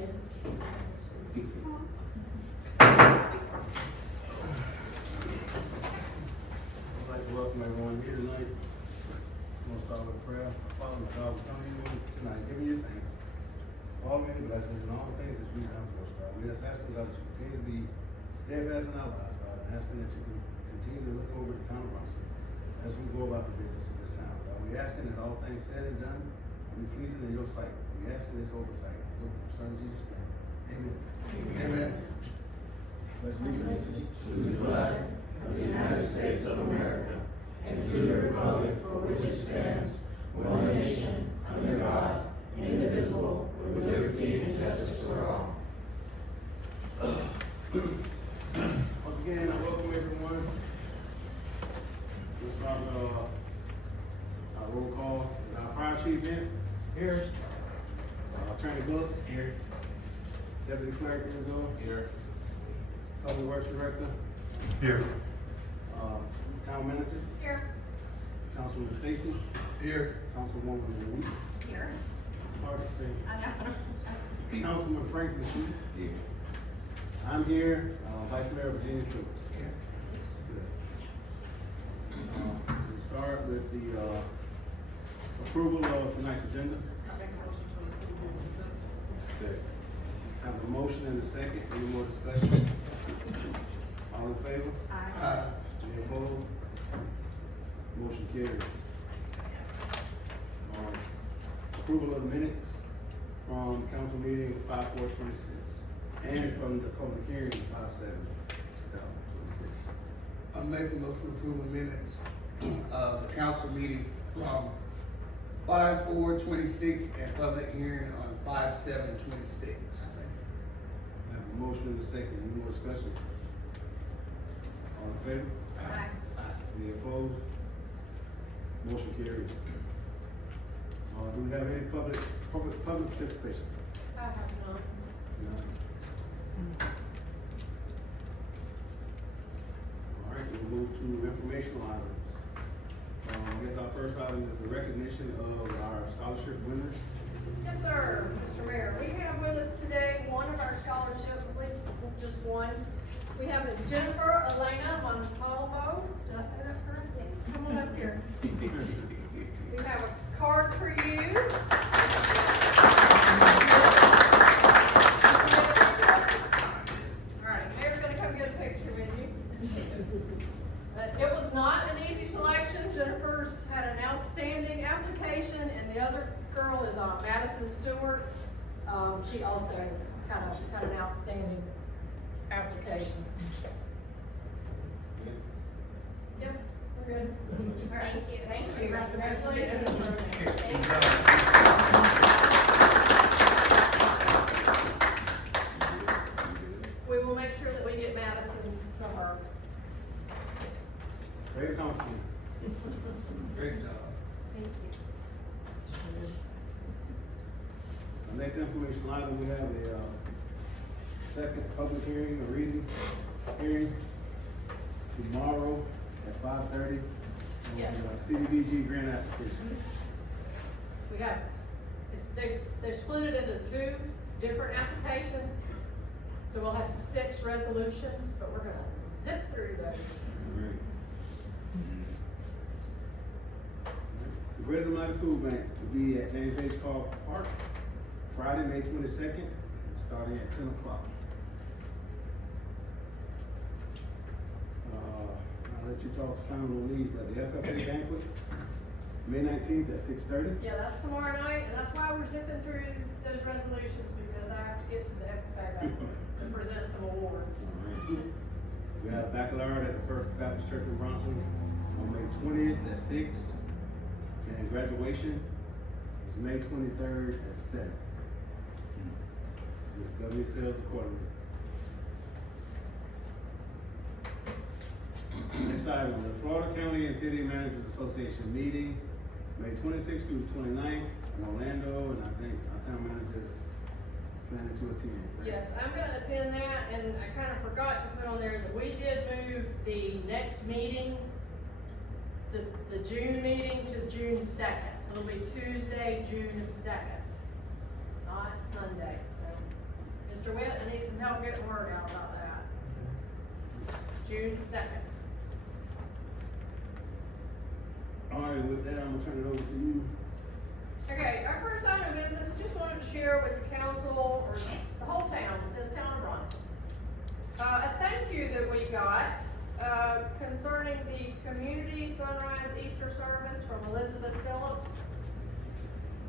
Yes. I'd like to welcome everyone here tonight. I'm gonna start with a prayer. Father, my God, we come to you tonight, giving you thanks for all many blessings and all the things that you've done for us, God. We just ask you, God, that you continue to be steadfast in our lives, God, and asking that you can continue to look over the town of Bronson as we go about the business of this town, God. We asking that all things said and done be pleasing in your sight. We asking this oversight in your Son Jesus' name. Amen. Amen. Let's read this. To the flag of the United States of America and to the republic for which it stands, one nation, under God, indivisible, with liberty and justice for all. Once again, I welcome everyone. Let's start with our roll call. Our fire chief in. Here. Attorney Book. Here. Deputy Clerk Enzo. Here. Public Works Director. Here. Town Manager. Here. Councilman Stacy. Here. Councilwoman Louise. Here. It's hard to say. I know. Councilman Frank Michoud. Here. I'm here. Vice Mayor Virginia Phillips. Here. Good. We start with the approval of tonight's agenda. I'll make a motion to approve. Have a motion and a second. Any more discussion? All in favor? Aye. Any opposed? Motion carries. Approval of minutes from council meeting 5/4/26 and from the public hearing 5/7/2026. I make a motion to approve the minutes of the council meeting from 5/4/26 and public hearing on 5/7/26. I have a motion and a second. Any more discussion? All in favor? Aye. Any opposed? Motion carries. Do we have any public participation? I have none. None. All right, we'll move to informational items. I guess our first item is the recognition of our scholarship winners. Yes, sir, Mr. Mayor. We have with us today one of our scholarships, just one. We have Ms. Jennifer Elena Montalvo. Did I say that correctly? Come on up here. We have a card for you. All right, Mayor's gonna come get a picture with you. It was not an easy selection. Jennifer's had an outstanding application, and the other girl is Madison Stewart. She also had an outstanding application. Yep, we're good. All right. Thank you. Thank you. Congratulations. We will make sure that we get Madison's to her. Great accomplishment. Great job. Thank you. The next information item, we have a second public hearing, a reading hearing tomorrow at 5:30. Yes. CDBG grant application. We have, they've split it into two different applications. So we'll have 6 resolutions, but we're gonna zip through those. Great. The Greater Mighty Food Bank will be at James H. Carl Park, Friday, May 22nd, starting at 10 o'clock. I'll let you talk expound on these, but the FFA banquet, May 19th at 6:30. Yeah, that's tomorrow night, and that's why we're zipping through those resolutions, because I have to get to the FFA banquet to present some awards. We have baccalaureate at the First Baptist Church in Bronson on May 20th at 6. And graduation is May 23rd at 7. Just govern yourselves accordingly. Next item, the Florida County and City Managers Association meeting, May 26th through 29th in Orlando, and I think our town managers planning to attend. Yes, I'm gonna attend that, and I kind of forgot to put on there that we did move the next meeting, the June meeting, to June 2nd. So it'll be Tuesday, June 2nd, not Monday, so Mr. Witt, I need some help getting word out about that. June 2nd. All right, with that, I'm gonna turn it over to you. Okay, our first item of business, just wanted to share with the council, or the whole town, it says Town of Bronson. A thank you that we got, concerning the Community Sunrise Easter Service from Elizabeth Phillips.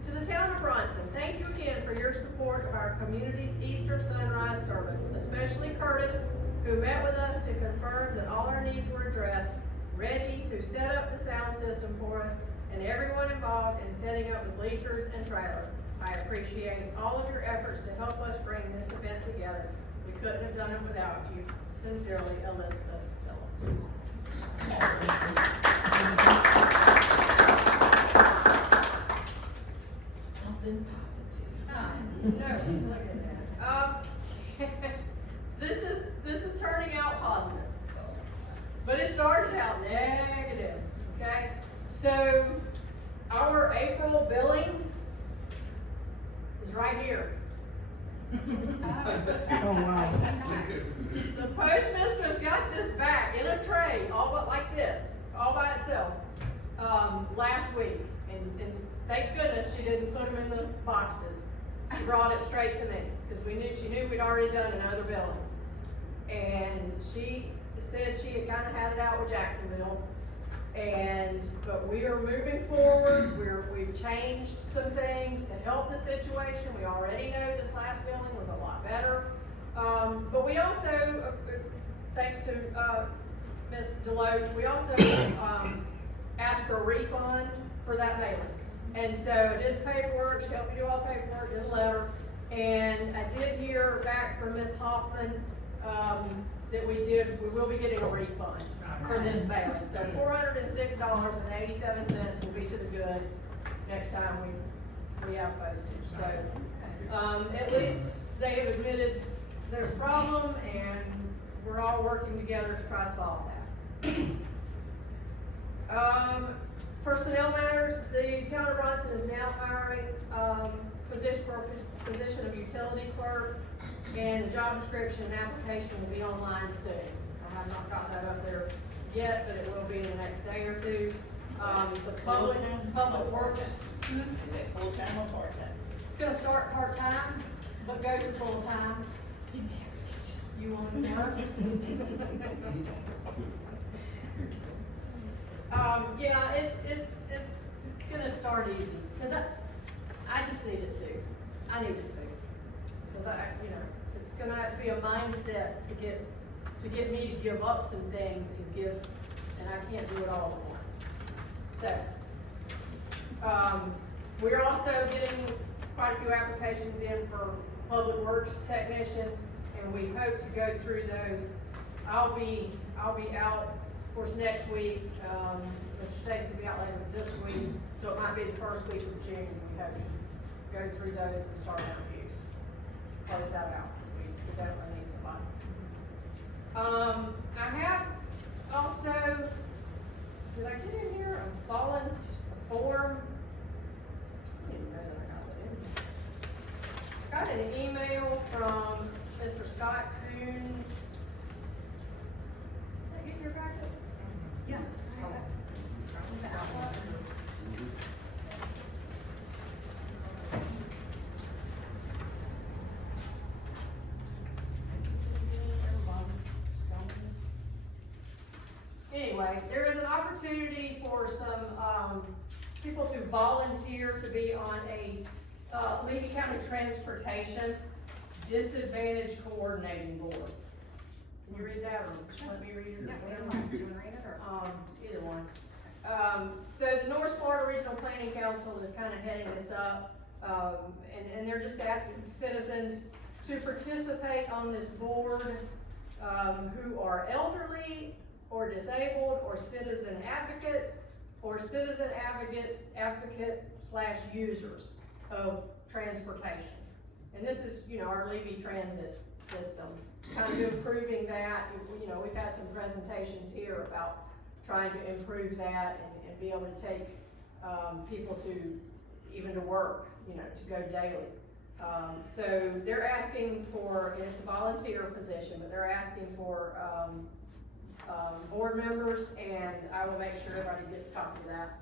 To the Town of Bronson, thank you again for your support of our community's Easter Sunrise Service, especially Curtis, who met with us to confirm that all our needs were addressed, Reggie, who set up the sound system for us, and everyone involved in setting up the bleachers and trailer. I appreciate all of your efforts to help us bring this event together. We couldn't have done it without you. Sincerely, Elizabeth Phillips. Something positive. So, look at that. This is turning out positive. But it started out negative, okay? So, our April billing is right here. Oh, wow. The postmistress got this back in a tray, all but like this, all by itself, last week. And thank goodness she didn't put them in the boxes. She brought it straight to me, because she knew we'd already done another billing. And she said she had kind of had it out with Jacksonville. But we are moving forward. We've changed some things to help the situation. We already know this last billing was a lot better. But we also, thanks to Ms. Deloach, we also asked for a refund for that mailing. And so I did the paperwork, she helped me do all the paperwork, did a letter. And I did hear back from Ms. Hoffman that we will be getting a refund for this mailing. So $406.87 will be to the good next time we have postage. So at least they have admitted there's a problem, and we're all working together to try to solve that. Personnel matters, the Town of Bronson is now hiring for a position of utility clerk, and the job description and application will be online soon. I have not got that up there yet, but it will be in the next day or two. The public works, Is that full-time or part-time? it's gonna start part-time, but go to full-time. You want to work? Yeah, it's gonna start easy, cause I just need it to. I need it to. Cause it's gonna have to be a mindset to get me to give up some things and I can't do it all at once. So, we're also getting quite a few applications in for public works technician, and we hope to go through those. I'll be out, of course, next week. Mr. Stacy will be out later this week, so it might be the first week of June. We hope to go through those and start interviews. Close that out. We definitely need somebody. I have also, did I get in here a volunteer form? I didn't know that I got it in. Got an email from Mr. Scott Coons. Did I get your packet? Yeah. Anyway, there is an opportunity for some people to volunteer to be on a Levy County Transportation Disadvantage Coordinating Board. Can you read that, or let me read it? Yeah, either one. You wanna read it, or? Either one. So the North Florida Regional Planning Council is kind of heading this up, and they're just asking citizens to participate on this board who are elderly or disabled or citizen advocates or citizen advocate / users of transportation. And this is, our Levy transit system. It's kind of improving that. We've had some presentations here about trying to improve that and be able to take people to work, to go daily. So they're asking for, and it's a volunteer position, but they're asking for, board members, and I will make sure everybody gets a copy of that.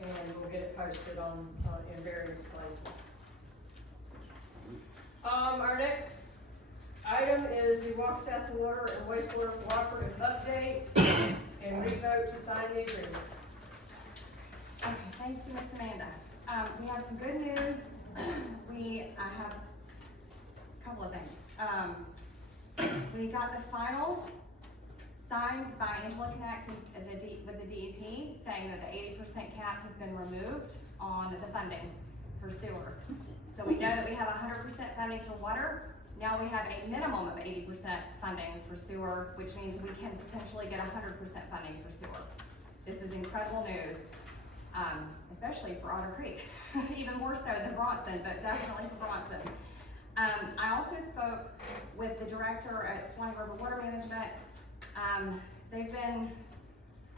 And we'll get it posted on, in various places. Our next item is the Waukesha Water and Wastewater Cooperative update, and we vote to sign the agreement. Okay, thank you, Miss Amanda. We have some good news. I have a couple of things. We got the final signed by Angela Connect with the DEP saying that the 80% cap has been removed on the funding for sewer. So we know that we have 100% funding for water. Now we have a minimum of 80% funding for sewer, which means we can potentially get 100% funding for sewer. This is incredible news, especially for Otter Creek, even more so than Bronson, but definitely for Bronson. I also spoke with the director at Swanee River Water Management. They've been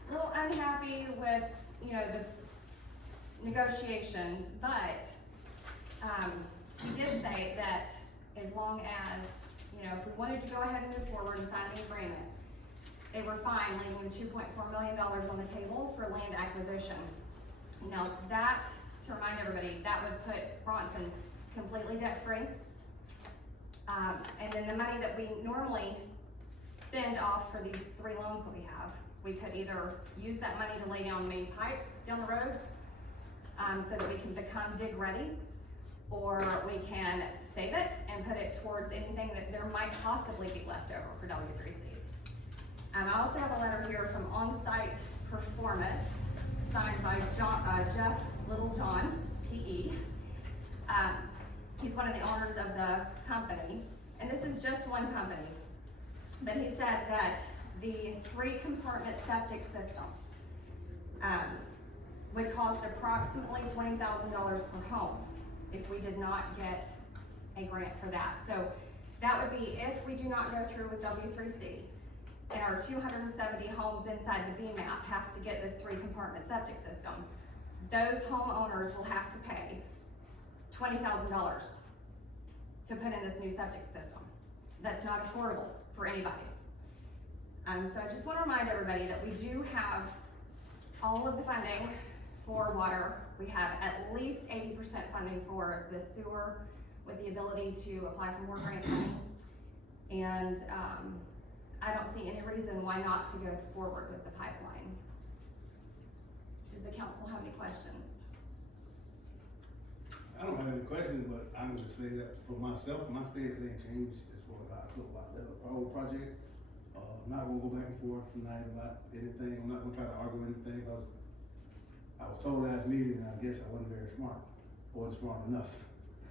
a little unhappy with, the negotiations, but he did say that as long as, if we wanted to go ahead and move forward and sign the agreement, they were fine leaving the $2.4 million on the table for land acquisition. Now that, to remind everybody, that would put Bronson completely debt-free. And then the money that we normally send off for these 3 loans that we have, we could either use that money to lay down main pipes down the roads, so that we can become dig ready, or we can save it and put it towards anything that there might possibly be left over for W3C. I also have a letter here from On-Site Performance, signed by Jeff Littlejohn, PE. He's one of the owners of the company, and this is just one company. But he said that the 3-compartment septic system would cost approximately $20,000 per home if we did not get a grant for that. So that would be if we do not go through with W3C, and our 270 homes inside the BMAP have to get this 3-compartment septic system. Those homeowners will have to pay $20,000 to put in this new septic system. That's not affordable for anybody. So I just want to remind everybody that we do have all of the funding for water. We have at least 80% funding for the sewer, with the ability to apply for more grant money. And I don't see any reason why not to go forward with the pipeline. Does the council have any questions? I don't have any questions, but I would just say that for myself, my stance ain't changed as far as how I feel about the whole project. I'm not gonna go back and forth tonight about anything. I'm not gonna try to argue anything, because I was told last meeting, and I guess I wasn't very smart, or wasn't smart enough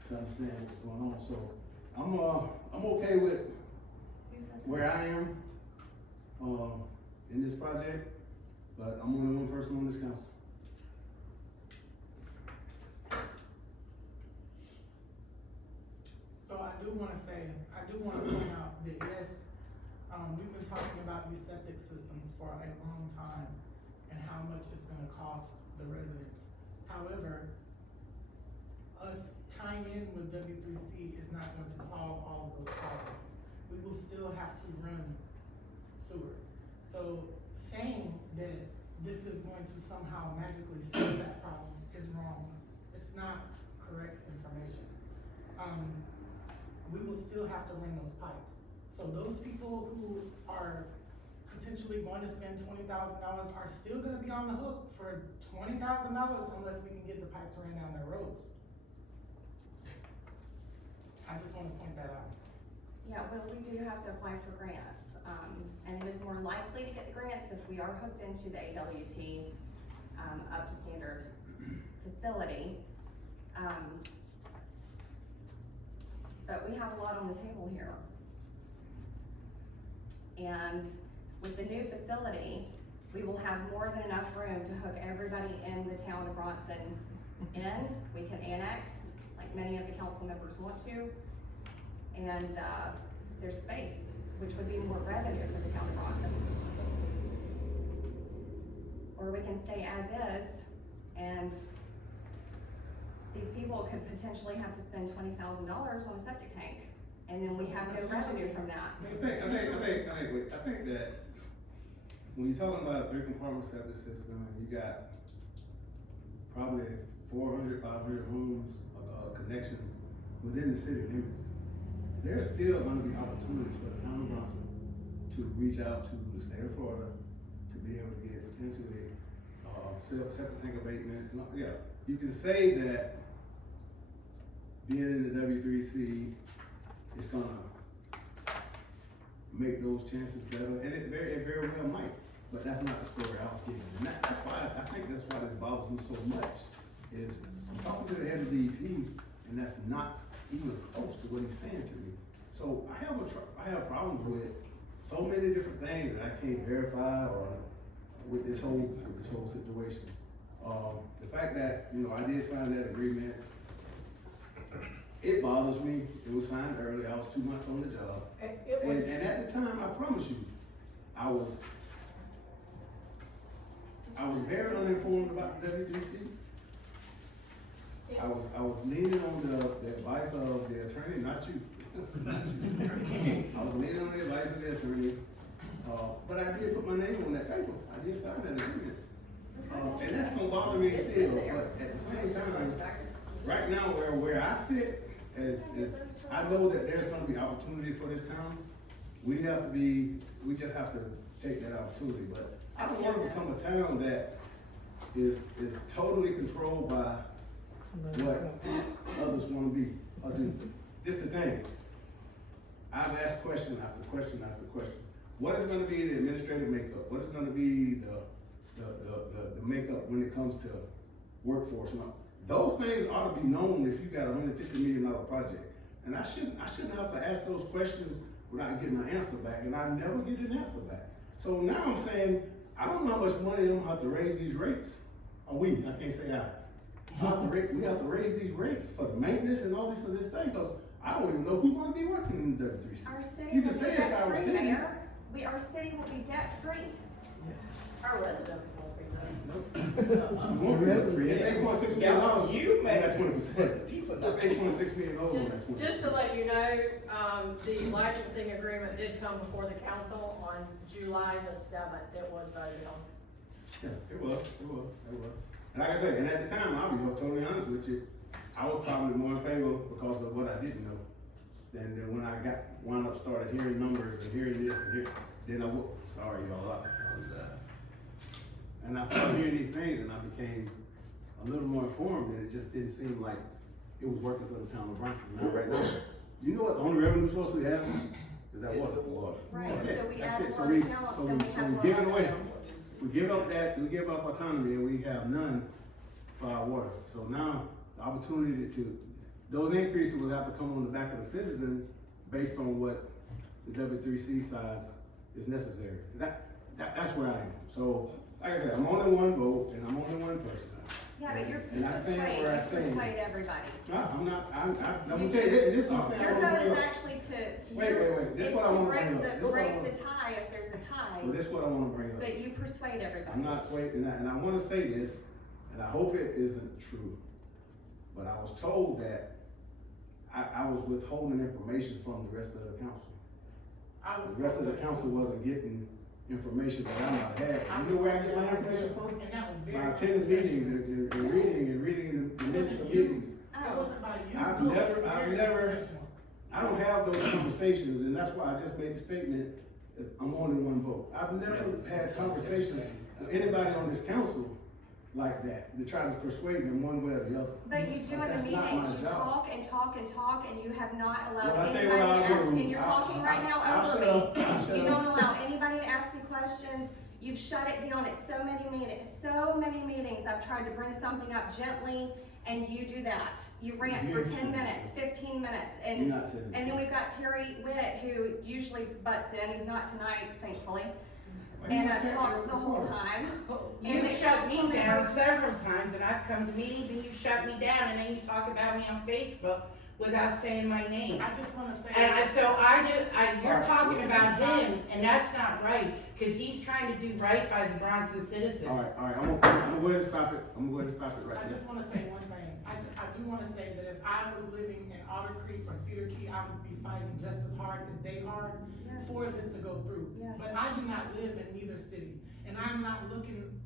to understand what was going on. So I'm okay with where I am in this project, but I'm only one person on this council. So I do wanna point out that yes, we've been talking about these septic systems for a long time and how much it's gonna cost the residents. However, us tying in with W3C is not going to solve all of those problems. We will still have to run sewer. So saying that this is going to somehow magically fix that problem is wrong. It's not correct information. We will still have to run those pipes. So those people who are potentially going to spend $20,000 are still gonna be on the hook for $20,000 unless we can get the pipes ran down their roads. I just wanna point that out. Yeah, well, we do have to apply for grants, and it is more likely to get the grants if we are hooked into the AWT, up to standard facility. But we have a lot on the table here. And with the new facility, we will have more than enough room to hook everybody in the town of Bronson in. We can annex, like many of the council members want to. And there's space, which would be more revenue for the town of Bronson. Or we can stay as is and these people could potentially have to spend $20,000 on a septic tank, and then we have no revenue from that. I think that when you're talking about a 3-compartment septic system, and you got probably 400, 500 homes, connections within the city limits, there's still gonna be opportunities for the town of Bronson to reach out to the state of Florida to be able to get potentially, septic tank abatements, and, yeah. You can say that being in the W3C is gonna make those chances better, and it very well might, but that's not the story I was giving. And that's why, I think that's why this bothers me so much, is I'm talking to the head of DEP, and that's not even close to what he's saying to me. So I have problems with so many different things that I can't verify, or with this whole situation. The fact that, you know, I did sign that agreement, it bothers me. It was signed early. I was 2 months on the job. And at the time, I promise you, I was very uninformed about the W3C. I was leaning on the advice of the attorney, not you. Not you. I was leaning on the advice of the attorney, but I did put my name on that paper. I did sign that agreement. And that's gonna bother me still, but at the same time, right now where I sit, is I know that there's gonna be opportunity for this town. We just have to take that opportunity, but I don't wanna become a town that is totally controlled by what others wanna be or do. This is the thing. I've asked question after question after question. What is gonna be the administrative makeup? What is gonna be the makeup when it comes to workforce? Now, those things ought to be known if you got a $150 million project. And I shouldn't have to ask those questions without getting an answer back, and I never get an answer back. So now I'm saying, I don't know how much money I'm gonna have to raise these rates. Or we, I can't say I. We have to raise these rates for the maintenance and all this thing, because I don't even know who's gonna be working in the W3C. Our city You will can be say it's our debt-free, city. Mayor. Our city will be debt-free. Our residents won't be We won't be debt-free. It's $8.6 million. You made That's 20%. That's $8.6 million on that 20%. Just to let you know, the licensing agreement did come before the council on July the 7th. It was voted on. Yeah, it was. And like I said, and at the time, I'll be totally honest with you, I was probably more in favor because of what I didn't know. Than when I wound up started hearing numbers and hearing this and then sorry y'all, and I started hearing these things and I became a little more informed, and it just didn't seem like it was working for the town of Bronson. Now right now, you know what the only revenue source we have is that water. Right, That's so we it. add That's it. more accounts and we have more give it away. revenue. We give up autonomy, and we have none for our water. So now, the opportunity those increases will have to come on the back of the citizens based on what the W3C sides is necessary. That's where I am. So, like I said, I'm only one vote, and I'm only one person. Yeah, but you And I stand where I stand. persuade everybody. No, I'm gonna tell you, this is one thing I Your wanna vote bring is up. actually to, Wait, this is what I wanna bring up. This is what I break wanna- the tie if there's a tie, Well, this is what I wanna bring up. but you persuade everybody. I'm not waiting, and I wanna say this, and I hope it isn't true, but I was told that I was withholding information from the rest of the council. The rest of the council wasn't getting information that I might have had. You know where I get my information from? And that was very. By attending meetings and reading the minutes of meetings. It Oh, wasn't about you. I've No, never- it's I've very never- professional. I don't have those conversations, and that's why I just made the statement, that I'm only one vote. I've never had conversations with anybody on this council like that, to try to persuade them one way or the other. but you do in the That's not meetings, my you job. talk and talk and talk, and you have not allowed Well, I'll tell anybody you to what I'll ask, do. and you're talking right now I'll over shut me. up. I'll shut You up. don't allow anybody to ask me questions, you've shut it down at so many meetings, I've tried to bring something up gently, and you do that. You rant for 10 minutes, 15 minutes, You're and not telling the then truth. we've got Terry Witt, who usually butts in, he's not tonight, thankfully, Why you and not telling talks the whole truth? time. You've And the shut me council down members- several times, and I've come to meetings and you shut me down, and then you talk about me on Facebook. without saying my name. I just wanna say. You're talking about him, and that's not right, cause he's trying to do right by the Bronson citizens. All right, I'm gonna go ahead and stop it, right I there. just wanna say one thing, I do wanna say that if I was living in Otter Creek or Cedar Key, I would be fighting just as hard as they are Yes. for this to go through. Yes. But I do not live in either city, and I'm not looking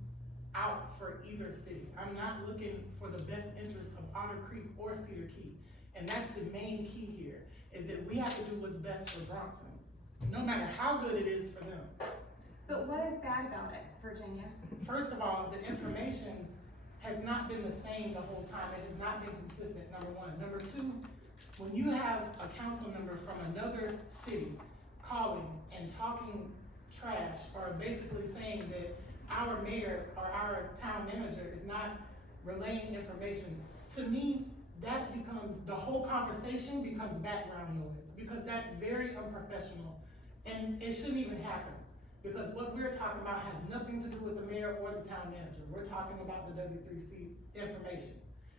out for either city. I'm not looking for the best interest of Otter Creek or Cedar Key. And that's the main key here, is that we have to do what's best for Bronson, no matter how good it is for them. But what is bad about it, Virginia? First of all, the information has not been the same the whole time. It has not been consistent, number one. Number two, when you have a council member from another city calling and talking trash, or basically saying that our mayor or our town manager is not relaying information, to me, that becomes, the whole conversation becomes background noise, because that's very unprofessional, and it shouldn't even happen. Because what we're talking about has nothing to do with the mayor or the town manager. We're talking about the W3C information,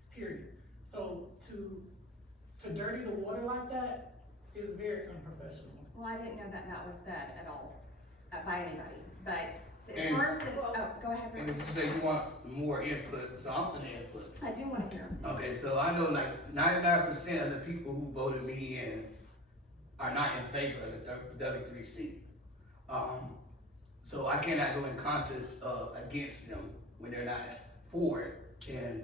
period. So to dirty the water like that is very unprofessional. Well, I didn't know that that was said at all, by anybody, but as And- far as the, oh, go ahead, And Rick. if you say you want more input, so I'm gonna input. I do wanna hear. Okay, so I know like 99% of the people who voted me in are not in favor of the W3C. So I cannot go in contest against them when they're not for it, and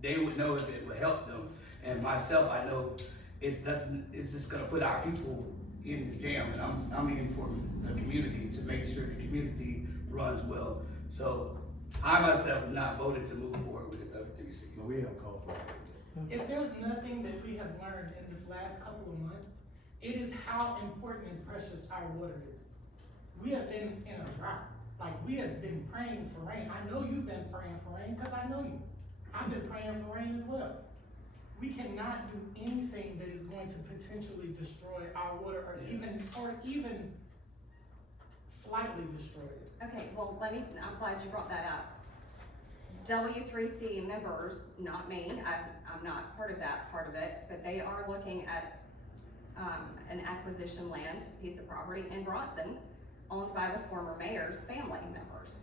they would know if it would help them. And myself, I know it's nothing. It's just gonna put our people in the jam, and I'm in for the community to make sure the community runs well. So I myself have not voted to move forward with the W3C. No, we haven't called for it. If there's nothing that we have learned in this last couple of months, it is how important and precious our water is. We have been in a drought, like we have been praying for rain. I know you've been praying for rain, cause I know you. I've been praying for rain as well. We cannot do anything that is going to potentially destroy our water, or even slightly destroy it. Okay, well, I'm glad you brought that up. W3C members, not me, I'm not part of that part of it, but they are looking at, an acquisition land, piece of property in Bronson, owned by the former mayor's family members.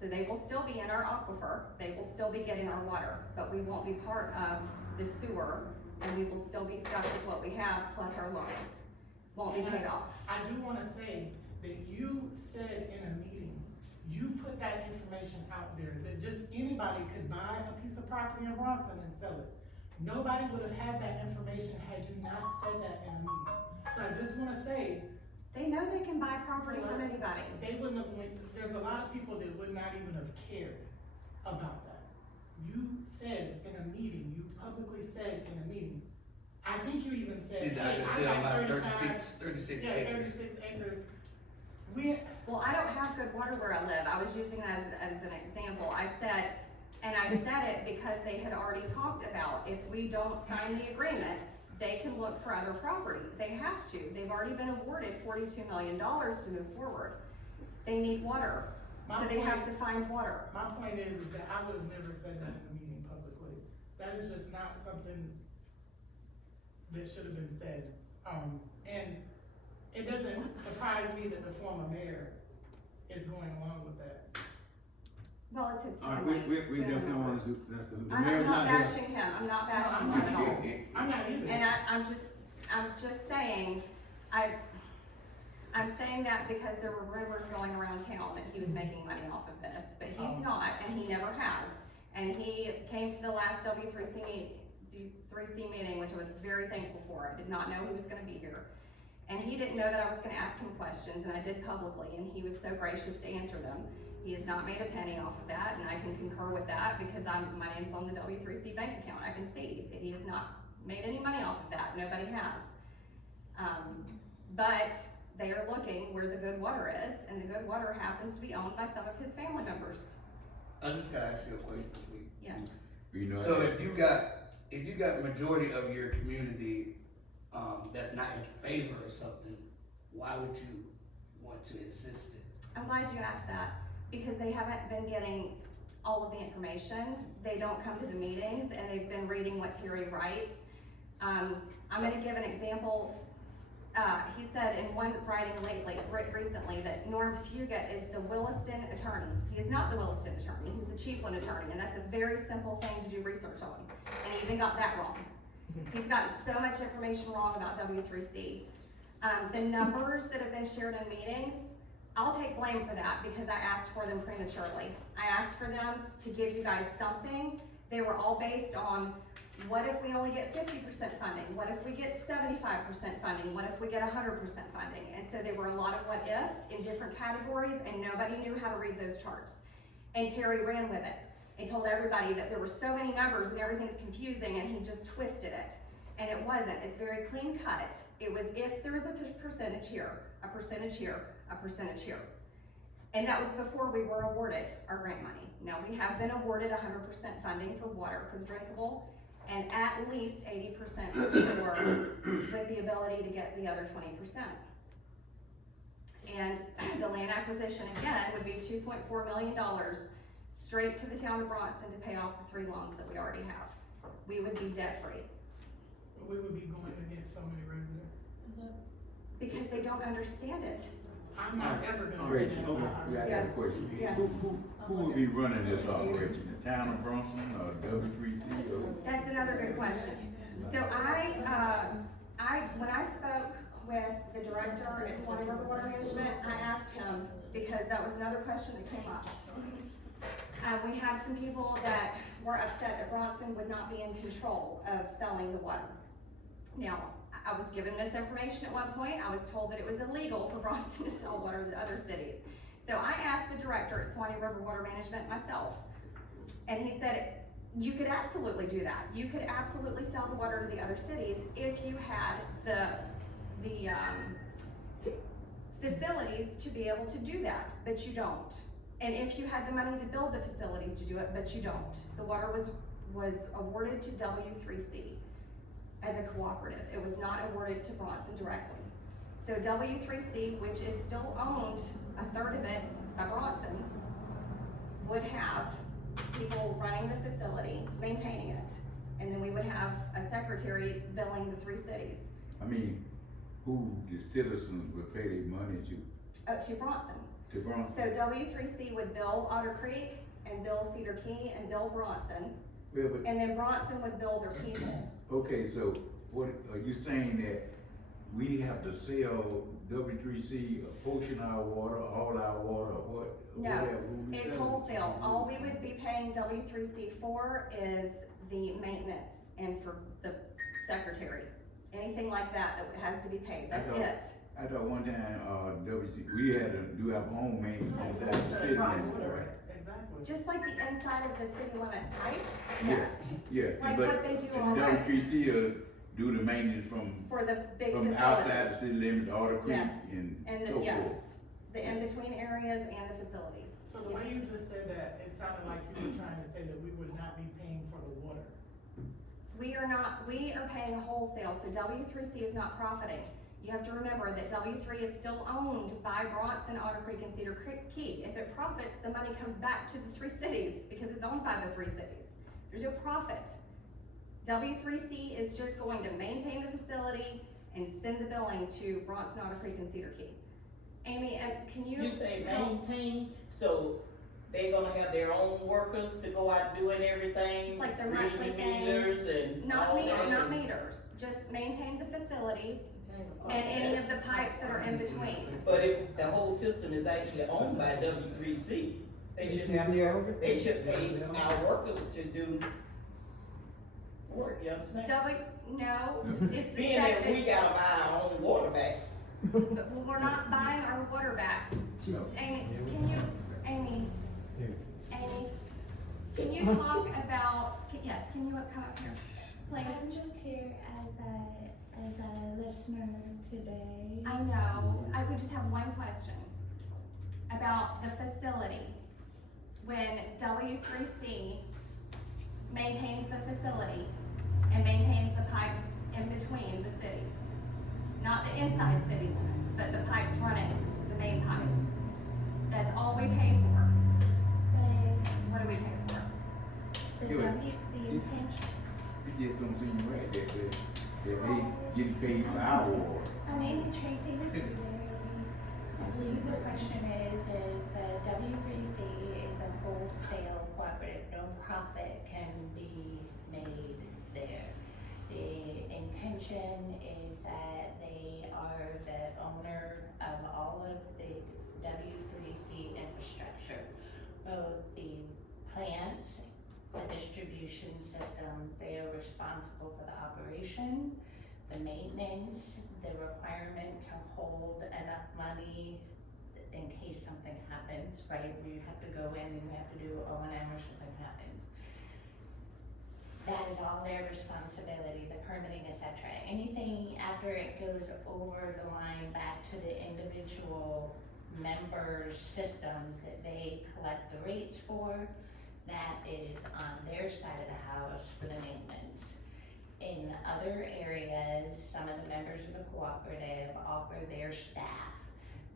So they will still be in our aquifer, they will still be getting our water, but we won't be part of the sewer, and we will still be stuck with what we have, plus our loans won't be paid off. I do wanna say that you said in a meeting, you put that information out there, that just anybody could buy a piece of property in Bronson and sell it. Nobody would have had that information had you not said that in a meeting. So I just wanna say, They know they can buy property from anybody. they wouldn't have went, there's a lot of people that would not even have cared about that. You said in a meeting, you publicly said in a meeting, I think you even said, She's not hey, just I sitting on got my 36 36 yeah, acres. 36 acres. Well, I don't have good water where I live. I was using that as an example. I said it because they had already talked about if we don't sign the agreement, they can look for other property. They have to. They've already been awarded $42 million to move forward. They need water, so they have to find water. My point is that I would have never said that in a meeting publicly. That is just not something that should have been said. And it doesn't surprise me that the former mayor is going along with that. Well, it's his All right, family. we definitely wanna members. do, that's the I'm mayor's not not here. bashing him. I'm not No, bashing I'm him not at all. either. I'm not either. And I'm just saying, I'm saying that because there were rumors going around town that he was making money off of this, but he's not, and he never has. And he came to the last W3C meeting, which I was very thankful for. I did not know he was gonna be here. And he didn't know that I was gonna ask him questions, and I did publicly, and he was so gracious to answer them. He has not made a penny off of that, and I can concur with that because my name's on the W3C bank account. I can see that he has not made any money off of that. Nobody has. But they are looking where the good water is, and the good water happens to be owned by some of his family members. I just gotta ask you a question, please. Yes. You know, So if you got majority of your community, that's not in favor of something, why would you want to insist it? I'm glad you asked that, because they haven't been getting all of the information. They don't come to the meetings, and they've been reading what Terry writes. I'm gonna give an example. He said in one writing recently that Norm Fugit is the Williston attorney. He is not the Williston attorney, he's the Chiefland attorney, and that's a very simple thing to do research on. And he even got that wrong. He's gotten so much information wrong about W3C. The numbers that have been shared in meetings, I'll take blame for that because I asked for them prematurely. I asked for them to give you guys something. They were all based on, what if we only get 50% funding? What if we get 75% funding? What if we get 100% funding? And so there were a lot of what ifs in different categories, and nobody knew how to read those charts. And Terry ran with it and told everybody that there were so many numbers and everything's confusing, and he just twisted it. And it wasn't. It's very clean cut. It was if there was a percentage here, a percentage here, a percentage here. And that was before we were awarded our grant money. Now we have been awarded 100% funding for water, for the drinkable, and at least 80% for sewer, with the ability to get the other 20%. And the land acquisition again would be $2.4 million straight to the town of Bronson to pay off the 3 loans that we already have. We would be debt free. But we would be going against so many residents. Because they don't understand it. I'm not ever gonna say Rachel, that okay, about yeah, I her. got a Yes, question. yes. Who would be running this operation? The town of Bronson or W3C or? That's another good question. So when I spoke with the director at Swanee River Water Management, I asked him, because that was another question that came up. We have some people that were upset that Bronson would not be in control of selling the water. Now, I was given this information at one point. I was told that it was illegal for Bronson to sell water to other cities. So I asked the director at Swanee River Water Management myself, and he said, you could absolutely do that. You could absolutely sell the water to the other cities if you had the facilities to be able to do that, but you don't. And if you had the money to build the facilities to do it, but you don't. The water was awarded to W3C as a cooperative. It was not awarded to Bronson directly. So W3C, which is still owned, 1/3 of it by Bronson, would have people running the facility, maintaining it, and then we would have a secretary billing the 3 cities. I mean, who the citizens would pay their money to? To Bronson. To Bronson? So W3C would bill Otter Creek, and bill Cedar Key, and bill Bronson, Well, but, and then Bronson would bill their people. okay, so what, are you saying that we have to sell W3C a portion of our water, all our water, or what? No, whatever we it's sell? wholesale. All we would be paying W3C for is the maintenance and for the secretary. Anything like that that has to be paid, that's it. I thought one time, we had to do our own maintenance inside the city. Exactly. Just like the inside of the city limit pipes, Yes, yes, yeah, Like but what they do already. W3C do the maintenance from for the big outside the facilities. city limit to Otter Creek Yes, and And so the, forth. yes, the in-between areas and the facilities. So the way you Yes. just said that, it sounded like you were trying to say that we would not be paying for the water. We are paying wholesale, so W3C is not profiting. You have to remember that W3 is still owned by Bronson, Otter Creek, and Cedar Key. If it profits, the money comes back to the 3 cities because it's owned by the 3 cities. There's no profit. W3C is just going to maintain the facility and send the billing to Bronson, Otter Creek, and Cedar Key. Amy, can you? You say maintain, so they're gonna have their own workers to go out doing everything? Just like the read monthly the thing. meters and Not all that? not meters, just maintain the facilities and any of the pipes that are in between. But if the whole system is actually owned by W3C, they should have they should pay our workers to do work, you understand? No, it's Being that we separate, gotta buy our own water back. but we're not buying our water back. Amy, Amy, can you talk about, yes, can you come up here, please? I'm just here as a listener today. I know, I would just have one question about the facility. When W3C maintains the facility and maintains the pipes in between the cities, not the inside city limits, but the pipes running, the main pipes. That's all we pay for. What do we pay for? The Yeah, but intention. You just don't seem right that, that they getting paid for our water. I'm Amy Tracy with you. I believe the question is the W3C is a wholesale cooperative, no profit can be made there. The intention is that they are the owner of all of the W3C infrastructure, both the plants, the distribution system. They are responsible for the operation, the maintenance, the requirement to hold enough money in case something happens, right? You have to go in and you have to do O&M or something happens. That is all their responsibility, the permitting, etc. Anything after it goes over the line back to the individual members' systems that they collect the rates for, that is on their side of the house for the maintenance. In other areas, some of the members of the cooperative offer their staff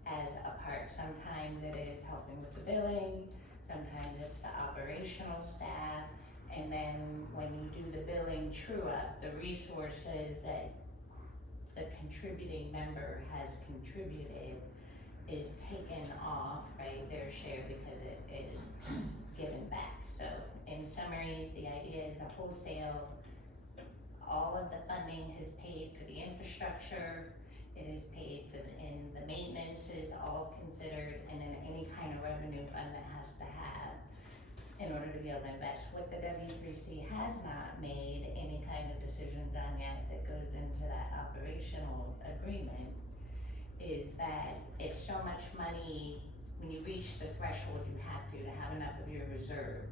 as a part. Sometimes it is helping with the billing, sometimes it's the operational staff, and then when you do the billing true up, the resources that the contributing member has contributed is taken off, right, their share because it is given back. So in summary, the idea is a wholesale, all of the funding is paid for the infrastructure, it is paid for and the maintenance is all considered, and then any kind of revenue fund that has to have in order to be able to invest. What the W3C has not made any kind of decisions on yet that goes into that operational agreement is that if so much money, when you reach the threshold you have to have enough of your reserve,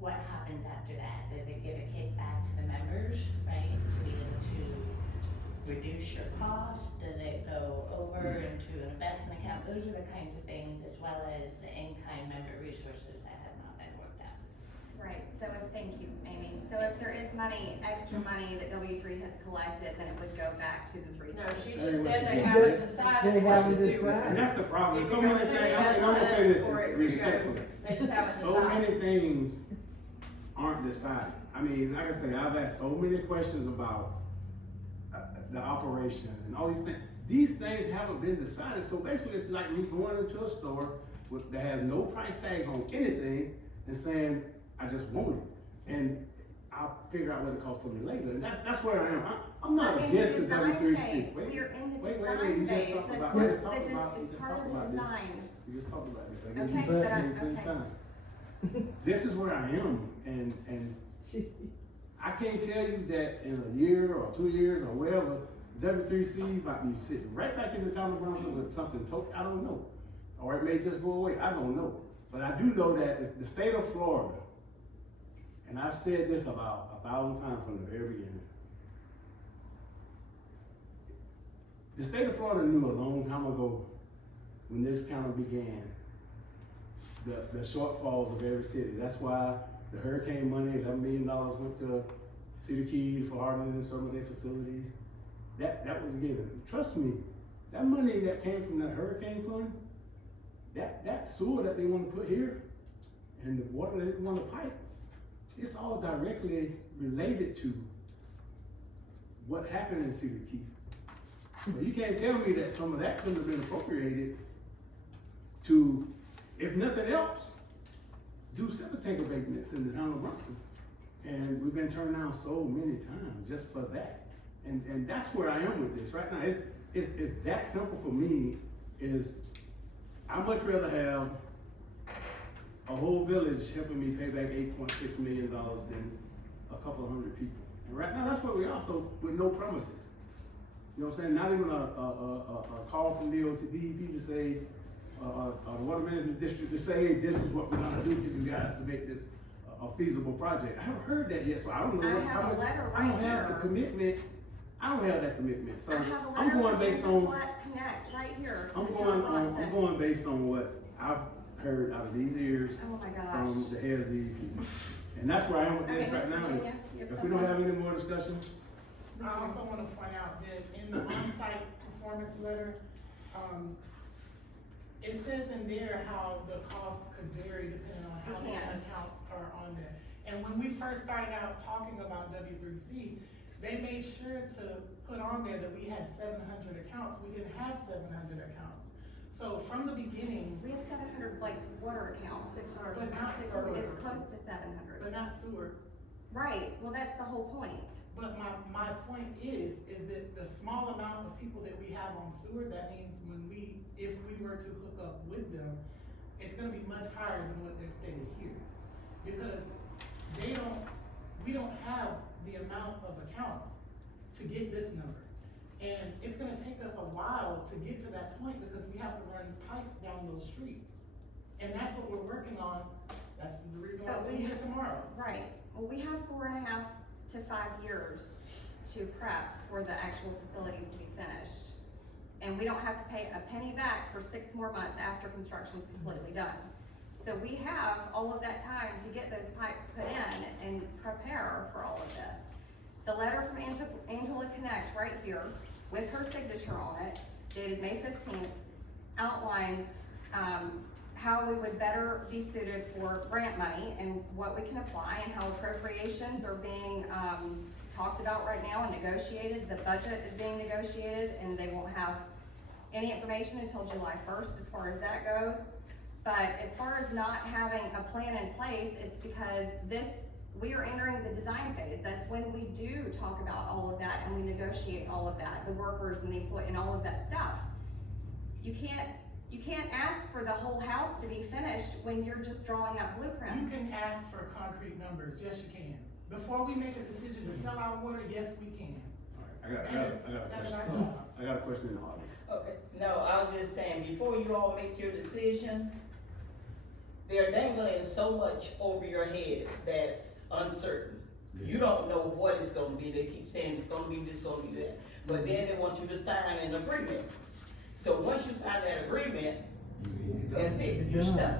what happens after that? Does it give a kickback to the members, right, to be able to reduce your cost? Does it go over into an investment account? Those are the kinds of things, as well as the in-kind member resources that have not been worked out. Right, so thank you, Amy. So if there is money, extra money that W3 has collected, then it would go back to the 3 No, cents. she just said they haven't decided They what haven't to do with decided. And it. that's the problem, If so you're many gonna things, pay I'm gonna say us this for it, respectfully. They just haven't So decided. many things aren't decided. I mean, like I say, I've asked so many questions about the operation and all these things. These things haven't been decided, so basically it's like me going into a store that has no price tags on anything and saying, I just want it. And I'll figure out what it costs for me later, and that's where I am. I'm not We're in against the design W3C. phase. We're in the wait, design you just phase. talked That's about, what, we just talked about, we it's just part talked of the about this. design. We just talked about this, I Okay, gave you but plenty okay. time. This is where I am, and I can't tell you that in a year or 2 years or whatever, W3C might be sitting right back in the town of Bronson with something totally, I don't know. Or it may just go away, I don't know. But I do know that if the state of Florida, and I've said this about 1,000 times from the very beginning, the state of Florida knew a long time ago when this kind of began, the shortfalls of every city. That's why the hurricane money, $11 million went to Cedar Keys for hardening some of their facilities. That was given. Trust me, that money that came from that hurricane fund, that sewer that they want to put here, and the water that they want to pipe, it's all directly related to what happened in Cedar Keys. So you can't tell me that some of that couldn't have been appropriated to, if nothing else, do septic tank abatements in the town of Bronson. And we've been turned down so many times just for that. And that's where I am with this right now. It's that simple for me. Is I'd much rather have a whole village helping me pay back $8.6 million than a couple of hundred people. And right now that's where we are, so with no promises. You know what I'm saying? Not even a call from DOT, DEP to say, the Water Management District to say, this is what we're gonna do for you guys to make this a feasible project. I haven't heard that yet, so I don't know. I have a letter I don't right have the here. commitment. I don't have that commitment, so I have a I'm letter going from based on, Connect right here to I'm the going town of Bronson. I'm going based on what I've heard out of these ears Oh my from gosh. the head of DEP. And that's where I am with this Okay, right Miss now. Virginia, you have If we don't something? have any more discussion, I also want to point out that in the on-site performance letter, it says in there how the cost could vary depending on how many can. accounts are on there. And when we first started out talking about W3C, they made sure to put on there that we had 700 accounts. We didn't have 700 accounts. So from the beginning, We have 700 like water accounts. 600. but not It's sewer, close to 700. but not sewer. Right, well, that's the whole point. But my point is that the small amount of people that we have on sewer, that means if we were to hook up with them, it's gonna be much higher than what they've stated here. Because we don't have the amount of accounts to get this number. And it's gonna take us a while to get to that point because we have to run pipes down those streets. And that's what we're working on. That's the reason why But we're we- here tomorrow. Right, well, we have 4.5 to 5 years to prep for the actual facilities to be finished. And we don't have to pay a penny back for 6 more months after construction's completely done. So we have all of that time to get those pipes put in and prepare for all of this. The letter from Angela Connect right here, with her signature on it, dated May 15th, outlines, how we would better be suited for grant money and what we can apply and how appropriations are being, talked about right now and negotiated. The budget is being negotiated and they won't have any information until July 1st as far as that goes. But as far as not having a plan in place, it's because we are entering the design phase. That's when we do talk about all of that and we negotiate all of that, the workers and the employee and all of that stuff. You can't ask for the whole house to be finished when you're just drawing up You blueprints. can ask for concrete numbers, yes you can. Before we make a decision to sell our water, yes we can. All right, I got a question in the audience. Okay, no, I was just saying, before you all make your decision, they're dangling so much over your head that's uncertain. You don't know what it's gonna be, they keep saying it's gonna be this, gonna be that, but then they want you to sign an agreement. So once you sign that agreement, that's it, you're stuck.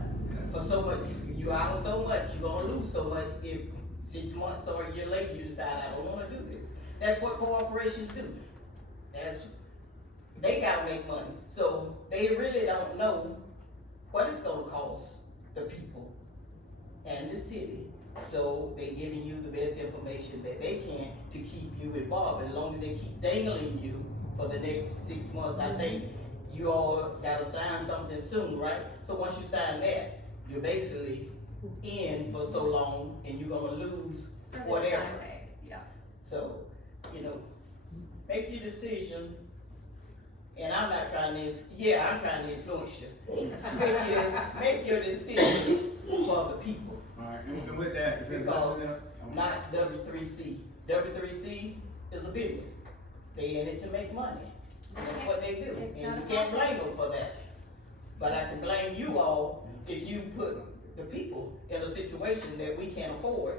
For so much, you out of so much, you're gonna lose so much if 6 months or a year later you decide, I don't wanna do this. That's what corporations do. They gotta make money, so they really don't know what it's gonna cost the people and the city. So they giving you the best information that they can to keep you involved. As long as they keep dangling you for the next 6 months, I think you all gotta sign something soon, right? So once you sign that, you're basically in for so long and you're gonna lose For the whatever. design phase, yeah. So, make your decision. And I'm not trying to, I'm trying to influence you. Make your decision for the people, All right, and with that, if there's because nothing else, not W3C. W3C is a business. They in it to make money. That's what they do, It's and not you a can't profit. blame them for that. But I can blame you all if you put the people in a situation that we can't afford.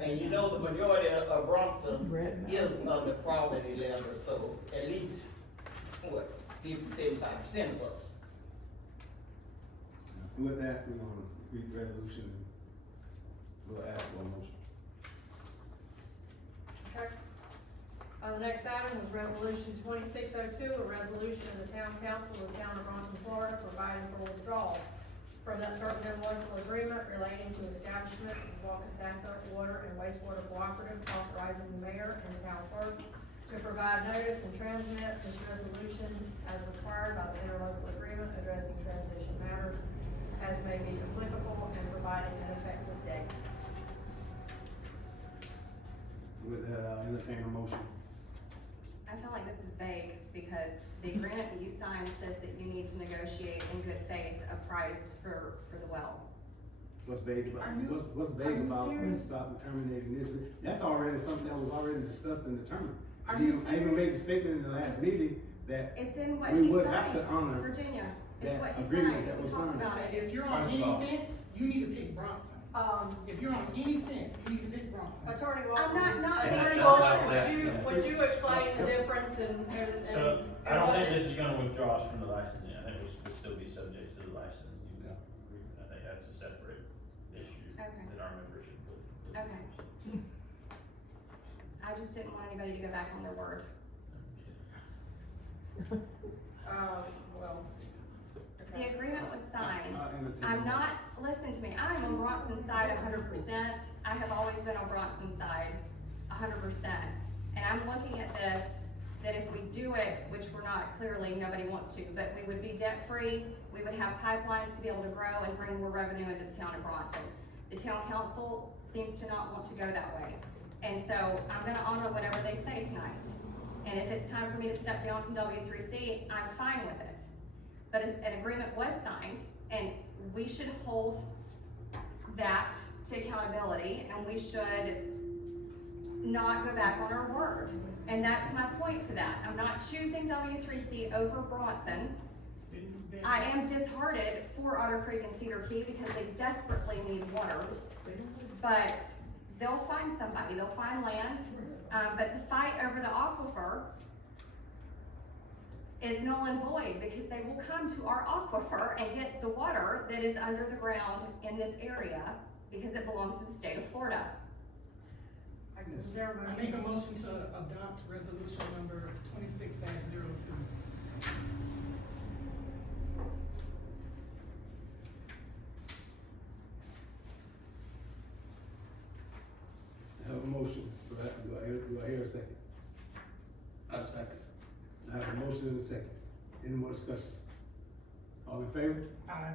And you know the majority of Bronson is under poverty level, so at least, 50-75% of us. with that, we're gonna read the resolution and we'll ask for a motion. Okay. The next item was resolution 2602, a resolution of the town council of the town of Bronson, Florida, providing for withdrawal from that certain interlocal agreement relating to establishment of Waukesasa Water and Wastewater Cooperative, authorizing the mayor and town clerk to provide notice and transmit this resolution as required by the interlocal agreement addressing transition matters as may be applicable and providing an effective date. With that, I'll entertain a motion. I feel like this is vague because the agreement that you signed says that you need to negotiate in good faith a price for the well. What's vague about, Are you- what's are vague you about serious? terminating this? That's already something that was already discussed and determined. Are I you even made a serious? statement in the last meeting that It's in what We he would have signed, to honor Virginia. It's that what he agreement signed. that We was talked signed. about it. If you're on any fence, you need to pick Bronson. If you're on any fence, you need to pick Bronson. Attorney I'm Wilson. not Attorney being- Wilson, would you explain the difference and So, I and don't what think it- this is gonna withdraw us from the licensing, I think we'll still be subject to the licensing agreement. I think that's a separate issue Okay. than our membership. Okay. I just didn't want anybody to go back on their word. Well, The okay. agreement was signed. I'll entertain a I'm not, motion. listen to me, I'm on Bronson's side 100%. I have always been on Bronson's side 100%. And I'm looking at this, that if we do it, which we're not, clearly, nobody wants to, but we would be debt-free, we would have pipelines to be able to grow and bring more revenue into the town of Bronson. The town council seems to not want to go that way. And so I'm gonna honor whatever they say tonight. And if it's time for me to step down from W3C, I'm fine with it. But an agreement was signed, and we should hold that to accountability, and we should not go back on our word. And that's my point to that. I'm not choosing W3C over Bronson. I am disheartened for Otter Creek and Cedar Key because they desperately need water. But they'll find somebody, they'll find land. But the fight over the aquifer is null and void because they will come to our aquifer and get the water that is under the ground in this area because it belongs to the state of Florida. Is there a I motion? make a motion to adopt resolution number 26-02. I have a motion, do I hear a second? I second. I have a motion and a second. Any more discussion? All in favor? Aye.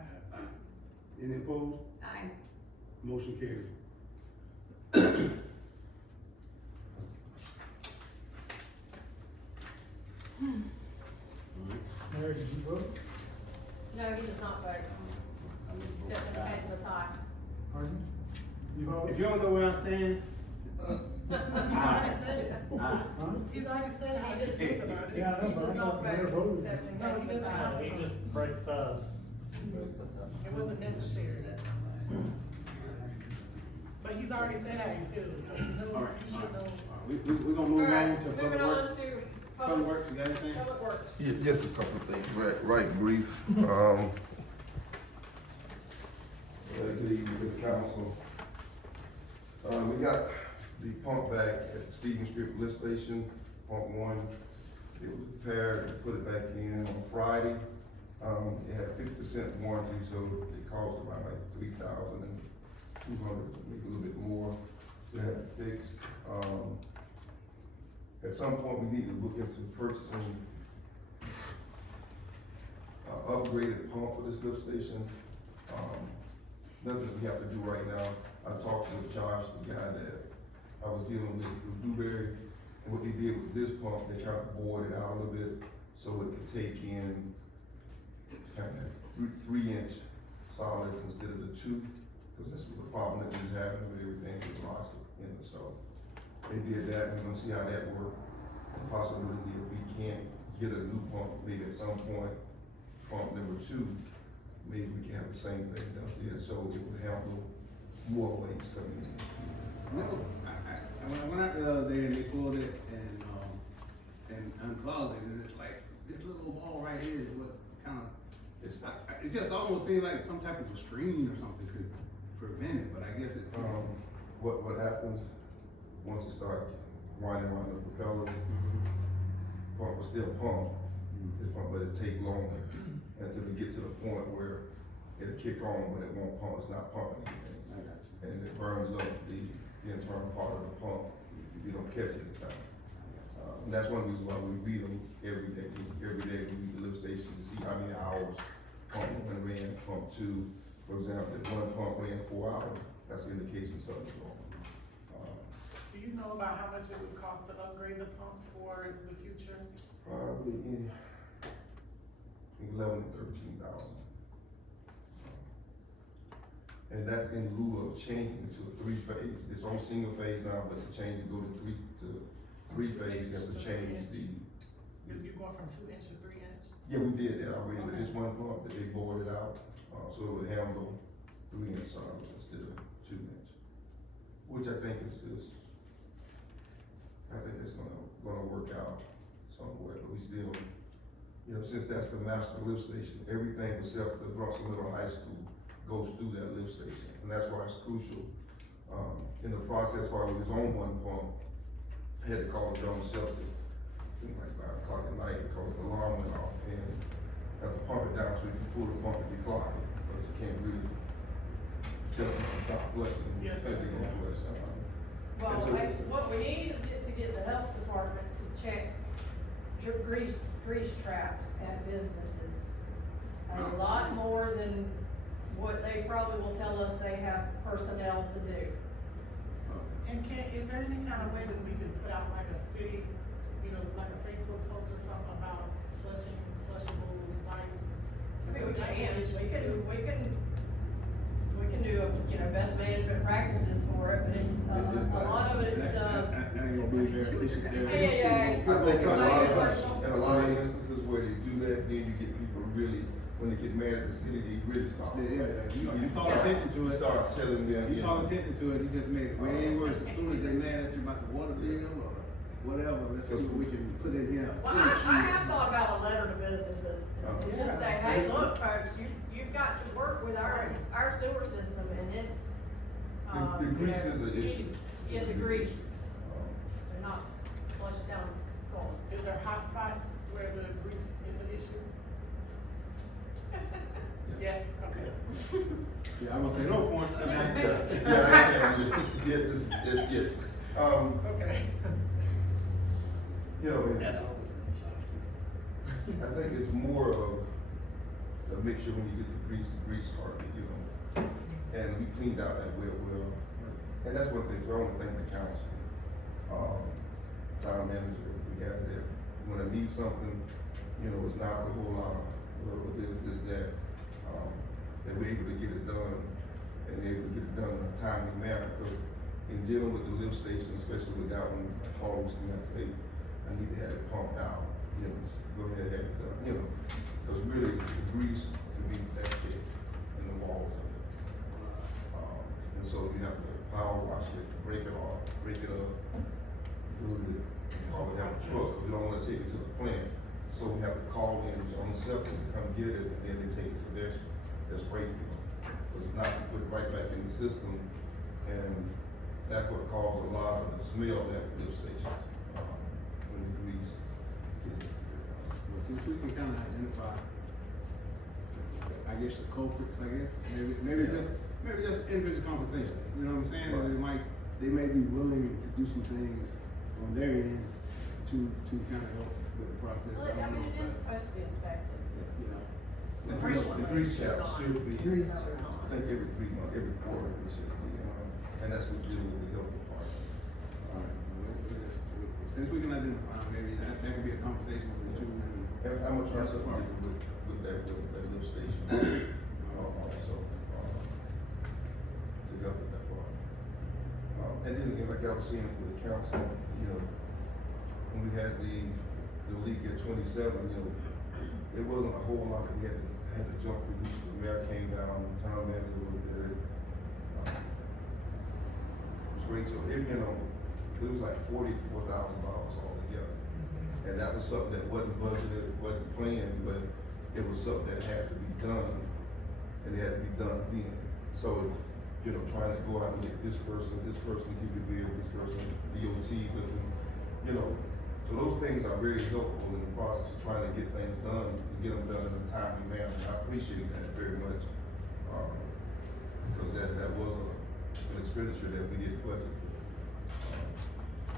Any opposed? Aye. Motion carried. Mary, did you vote? No, he does not vote, just in case of a tie. Pardon? You voted? If you don't know where I stand, He's already said it. aye. Huh? He's already said how he feels about it. Yeah, I know, He but I does not thought Mayor vote, voted. except in No, case he of a doesn't tie. have to. He just breaks ties. It wasn't necessary. But he's already said how he feels, so you know, All right, you should know. we're gonna move on Alright, to moving public on works. to Public works, you got anything? Public Works. Yeah, just a couple of things, right brief. Good evening to the council. We got the pump back at Stevens Street lift station, pump one. It was repaired and put it back in on Friday. It had 50% warranty, so it cost about like $3,200, maybe a little bit more to have it fixed. At some point, we need to look into purchasing an upgraded pump for this lift station. Nothing we have to do right now. I talked with Josh, the guy that I was dealing with Dewberry, and what they did with this pump, they kind of bored it out a little bit so it could take in kind of 3-inch solids instead of the 2, because that's what the problem that we was having with everything was lost in it. So they did that. We're gonna see how that works. The possibility if we can't get a new pump, maybe at some point, pump number 2, maybe we can have the same thing down there, so it would handle more waste coming in. No, when I went out the other day and they pulled it and unclogged it, and it's like, this little ball right here is what kind of, it just almost seemed like some type of a screen or something could prevent it, but I guess it. What happens, once you start winding around the propeller, pump will still pump, but it take longer until we get to the point where it'll kick on, but it won't pump, it's not pumping anything. I got you. And it burns up the internal part of the pump, if you don't catch it in time. And that's one reason why we read them every day. Every day we read the lift station to see how many hours pump 1 ran, pump 2. For example, if one pump ran 4 hours, that's an indication something's wrong. Do you know about how much it would cost to upgrade the pump for the future? Probably in 11 to 13,000. And that's in lieu of changing to a 3-phase. It's on single phase now, but to change it, go to 3 phase, you have to change the. Is you going from 2-inch to 3-inch? Yeah, we did that already, but Okay. this one pump that they bored it out, so it would handle 3-inch solids instead of 2-inch. Which I think is I think that's gonna work out somewhere, but we still, since that's the master lift station, everything except the Bronson Middle High School goes through that lift station, and that's why it's crucial. In the process, while we was on one pump, I had to call John Shelter, I think like 5 o'clock at night, because the alarm went off, and have to pump it down so you can pull the pump to be clogged, because you can't really tell them to stop flushing. Yes, They sir. gonna flush. Well, Absolutely. what we need is to get the health department to check grease traps at businesses. A lot more than what they probably will tell us they have personnel to do. And is there any kind of way that we could put out like a city, you know, like a Facebook post or something about flushable wipes? I mean, we Because that's an can issue, too. do, best management practices for it, but it's, a lot of it is, That ain't gonna be very efficient there. Yeah. I think in Like, a lot of instances where they do that, then you get people really, when they get mad at the city, they really start. You call attention to You it. start telling them, You call attention to it, you just made it way worse. As soon as they mad at you about the water bill or whatever, let's see what we can put in here. well, I have thought about a letter to businesses, and just say, hey, look, folks, you've got to work with our sewer system, and it's, The grease is an issue. Yeah, the grease, they're not flushed down cold. Is there hot spots where the grease is an issue? Yes, okay. Yeah, I'm gonna say no point. Yes. Okay. You know, I think it's more of a mixture when you get the grease part, you know. And we cleaned out that well. And that's one thing, I wanna thank the council, town manager, the guys that, when I need something, you know, it's not a whole lot of, this, that, that we're able to get it done, and they're able to get it done in a timely manner, because in dealing with the lift station, especially with that one, I called Mr. Man, say, I need to have it pumped out, you know, just go ahead and have it done, you know, because really, the grease can be that thick in the walls of it. And so you have to power wash it, break it up, do it, probably have a truck, we don't wanna take it to the plant, so we have to call in on the septic to come get it, and then they take it to their spray field. Because if not, we put it right back in the system, and that's what caused a lot of the smell at the lift stations, when the grease. Well, since we can kind of identify, I guess the culprits, maybe just individual conversation, you know what I'm saying? Right. They may be willing to do some things on their end to kind of help with the process. Well, I mean, it is supposed to be inspected. You know. The grease trap It's not. should be, I think every 3 months, every quarter, it should be, and that's what deal with the health department. All right, since we can identify, maybe that could be a conversation with you and. And I'm gonna try something different with that lift station, also, to help with that part. And then again, like I was saying with the council, you know, when we had the leak at 27, you know, it wasn't a whole lot that we had to jump through. The mayor came down, the town manager looked at it. Rachel, it was like $44,000 altogether. And that was something that wasn't budgeted, wasn't planned, but it was something that had to be done, and it had to be done then. So, you know, trying to go out and get this person give you a bill, this person, DOT, looking, you know. So those things are very helpful in the process of trying to get things done, and get them done in a timely manner. And I appreciate that very much, because that was an expenditure that we didn't budget for.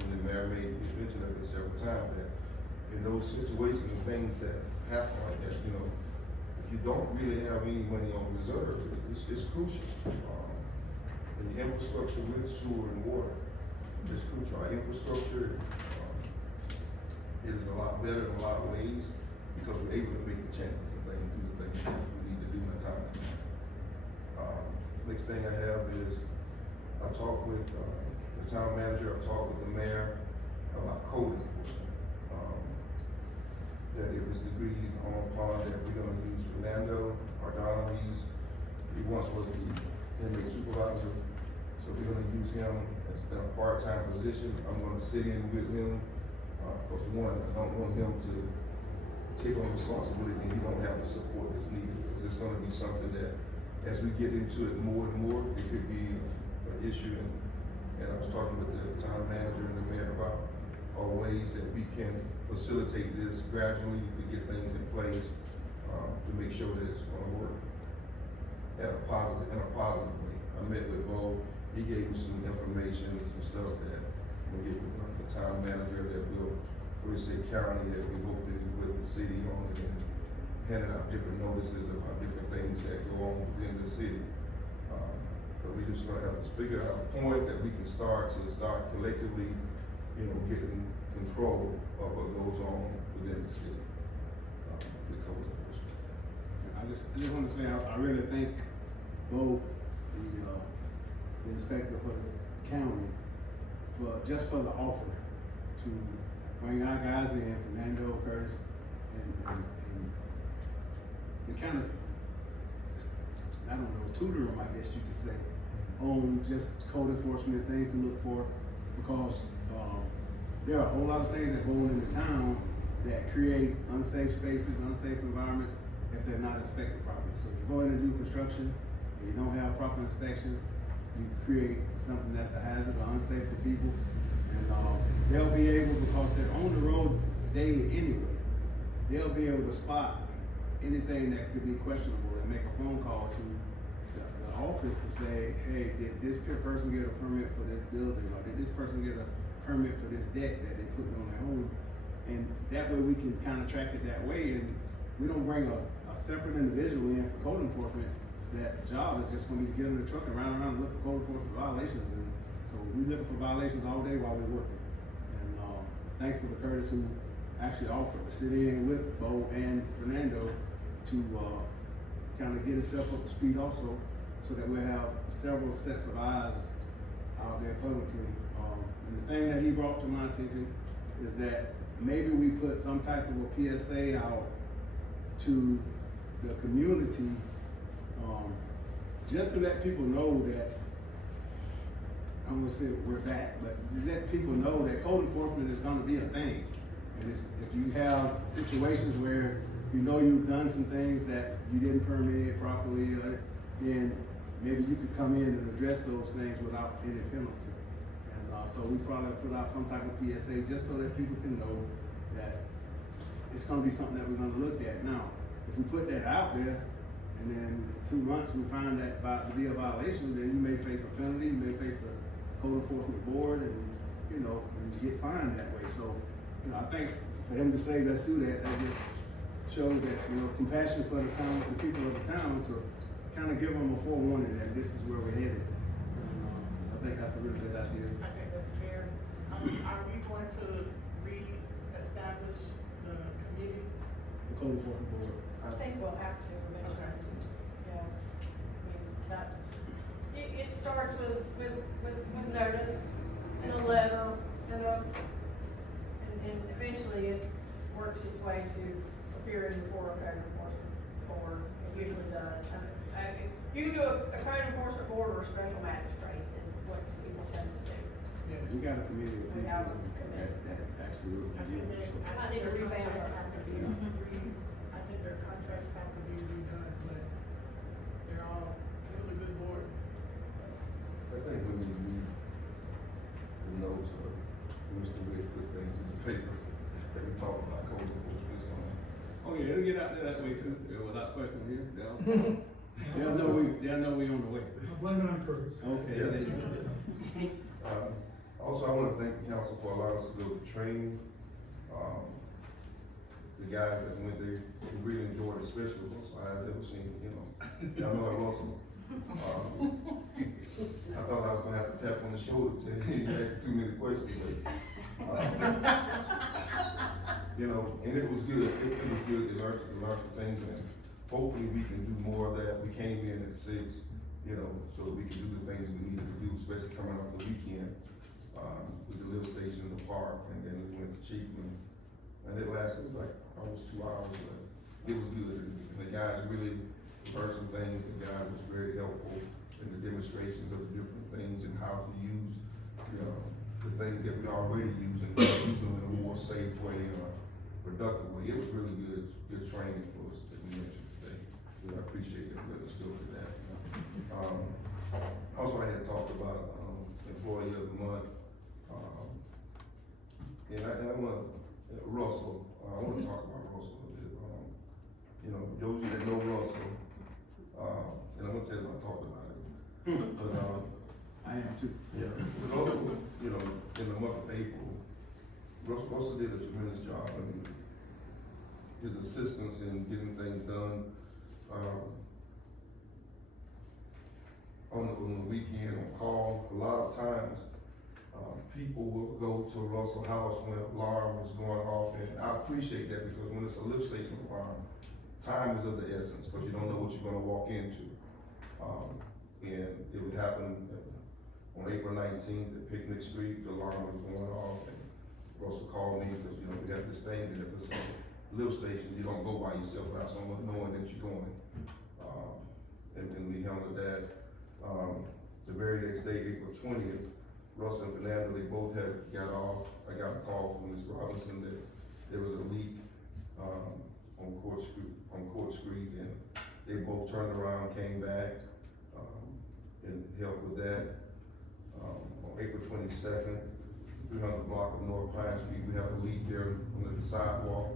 And the mayor mentioned of it several times, that in those situations and things that happen like that, you know, if you don't really have any money on reserve, it's crucial. And the infrastructure with sewer and water is crucial. Our infrastructure is a lot better in a lot of ways, because we're able to make the changes and things, do the things that we need to do in a time. Next thing I have is, I talked with the town manager, I talked with the mayor about code enforcement. That it was agreed upon that we're gonna use Fernando Ardano. He once was the inmate supervisor, so we're gonna use him as in a part-time position. I'm gonna sit in with him, cause one, I don't want him to take on responsibility and he don't have the support that's needed. Cause it's gonna be something that, as we get into it more and more, it could be an issue. And I was talking with the town manager and the mayor about ways that we can facilitate this gradually to get things in place, to make sure that it's gonna work in a positive way. I met with Bo, he gave me some information and some stuff that we'll get with the town manager that we'll say county that we hope to with the city on it and handing out different notices about different things that go on within the city. But we just gonna have to figure out a point that we can start collectively, getting control of what goes on within the city. With code enforcement. I just want to say, I really thank both the inspector for the county for the offer to bring our guys in, Fernando, Curtis, and kind of, I don't know, tutor them, I guess you could say, on just code enforcement, things to look for, because there are a whole lot of things that go on in the town that create unsafe spaces, unsafe environments, if they're not inspected properly. So if you go in and do construction, and you don't have proper inspection, you create something that's a hazard or unsafe for people. And they'll be able, because they're on the road daily anyway, they'll be able to spot anything that could be questionable and make a phone call to the office to say, hey, did this person get a permit for this building, or did this person get a permit for this deck that they put on their home? And that way we can kind of track it that way, and we don't bring a separate individual in for code enforcement. That job is just gonna be to get in the truck and run around and look for code enforcement violations. And so we looking for violations all day while we're working. And thankful to Curtis who actually offered to sit in with Bo and Fernando to kind of get himself up to speed also, so that we'll have several sets of eyes out there publicly. And the thing that he brought to my attention is that maybe we put some type of a PSA out to the community, just to let people know that, I'm gonna say we're back, but to let people know that code enforcement is gonna be a thing. And if you have situations where you've done some things that you didn't permit properly, then maybe you could come in and address those things without any penalty. And so we probably put out some type of PSA just so that people can know that it's gonna be something that we're gonna look at. Now, if we put that out there, and then in 2 months we find that to be a violation, then you may face a penalty, you may face the code enforcement board, and and you get fined that way. So, I think for him to say let's do that, that just shows that compassion for the town, the people of the town, to kind of give them a forewarning that this is where we're headed. And, I think that's a really good idea. I think that's fair. Are we going to re-establish the committee? The code enforcement board. I think we'll have to eventually. Okay. Yeah. It starts with notice and a letter and eventually it works its way to appearing before a code enforcement board. It usually does. You can do a code enforcement board or a special magistrate is what people tend to do. Yeah. We got a committee of We people have a that committee. actually will I think review it. So- I need to revamp contracts it. have to be I think their contracts have to be redone, but it was a good board. I think we need to read the notes of Mr. Witt put things in the paper that we talk about code enforcement. Oh yeah, it'll get out there that way too, without question here. They'll know we on the way. I blame it on Curtis. Okay, Yeah. there you go. Also, I want to thank the council for allowing us to go to training. The guys that went there, we really enjoyed it, especially Russell. I've never seen, y'all know how Russell. I thought I was gonna have to tap on the shoulder to you ask too many questions. And it was good. It was good to learn some things, and hopefully we can do more of that. We came in at 6, so we can do the things we needed to do, especially coming off the weekend. With the lift station in the park, and then we went to Chiefland, and it lasted like almost 2 hours, but it was good. And the guys really learned some things. The guy was very helpful in the demonstrations of the different things and how to use, the things that we already use and use them in a more safe way, productive way. It was really good training for us that we mentioned today. I appreciate it. Let us go to that. Also, I had talked about employee of the month, and I want Russell. I want to talk about Russell a bit. Those of you that know Russell, and I'm gonna tell you I talked about it. But I am. too. Yeah, but also, you know, in the month of April, Russell did a tremendous job. I mean, his assistance in getting things done, on the weekend, on call, a lot of times, people will go to Russell House when an alarm is going off, and I appreciate that, because when it's a lift station alarm, time is of the essence, because you don't know what you're gonna walk into. And it would happen on April 19th at Picnic Street, the alarm was going off, and Russell called me, because, you know, we have this thing that if it's a lift station, you don't go by yourself without someone knowing that you're going. And we handled that. The very next day, April 20th, Russell and Fernando, they both had got off. I got a call from Ms. Robinson that there was a leak, on Court Street, and they both turned around, came back, and helped with that. On April 22nd, 300 block of North Pine Street, we have a leak there under the sidewalk.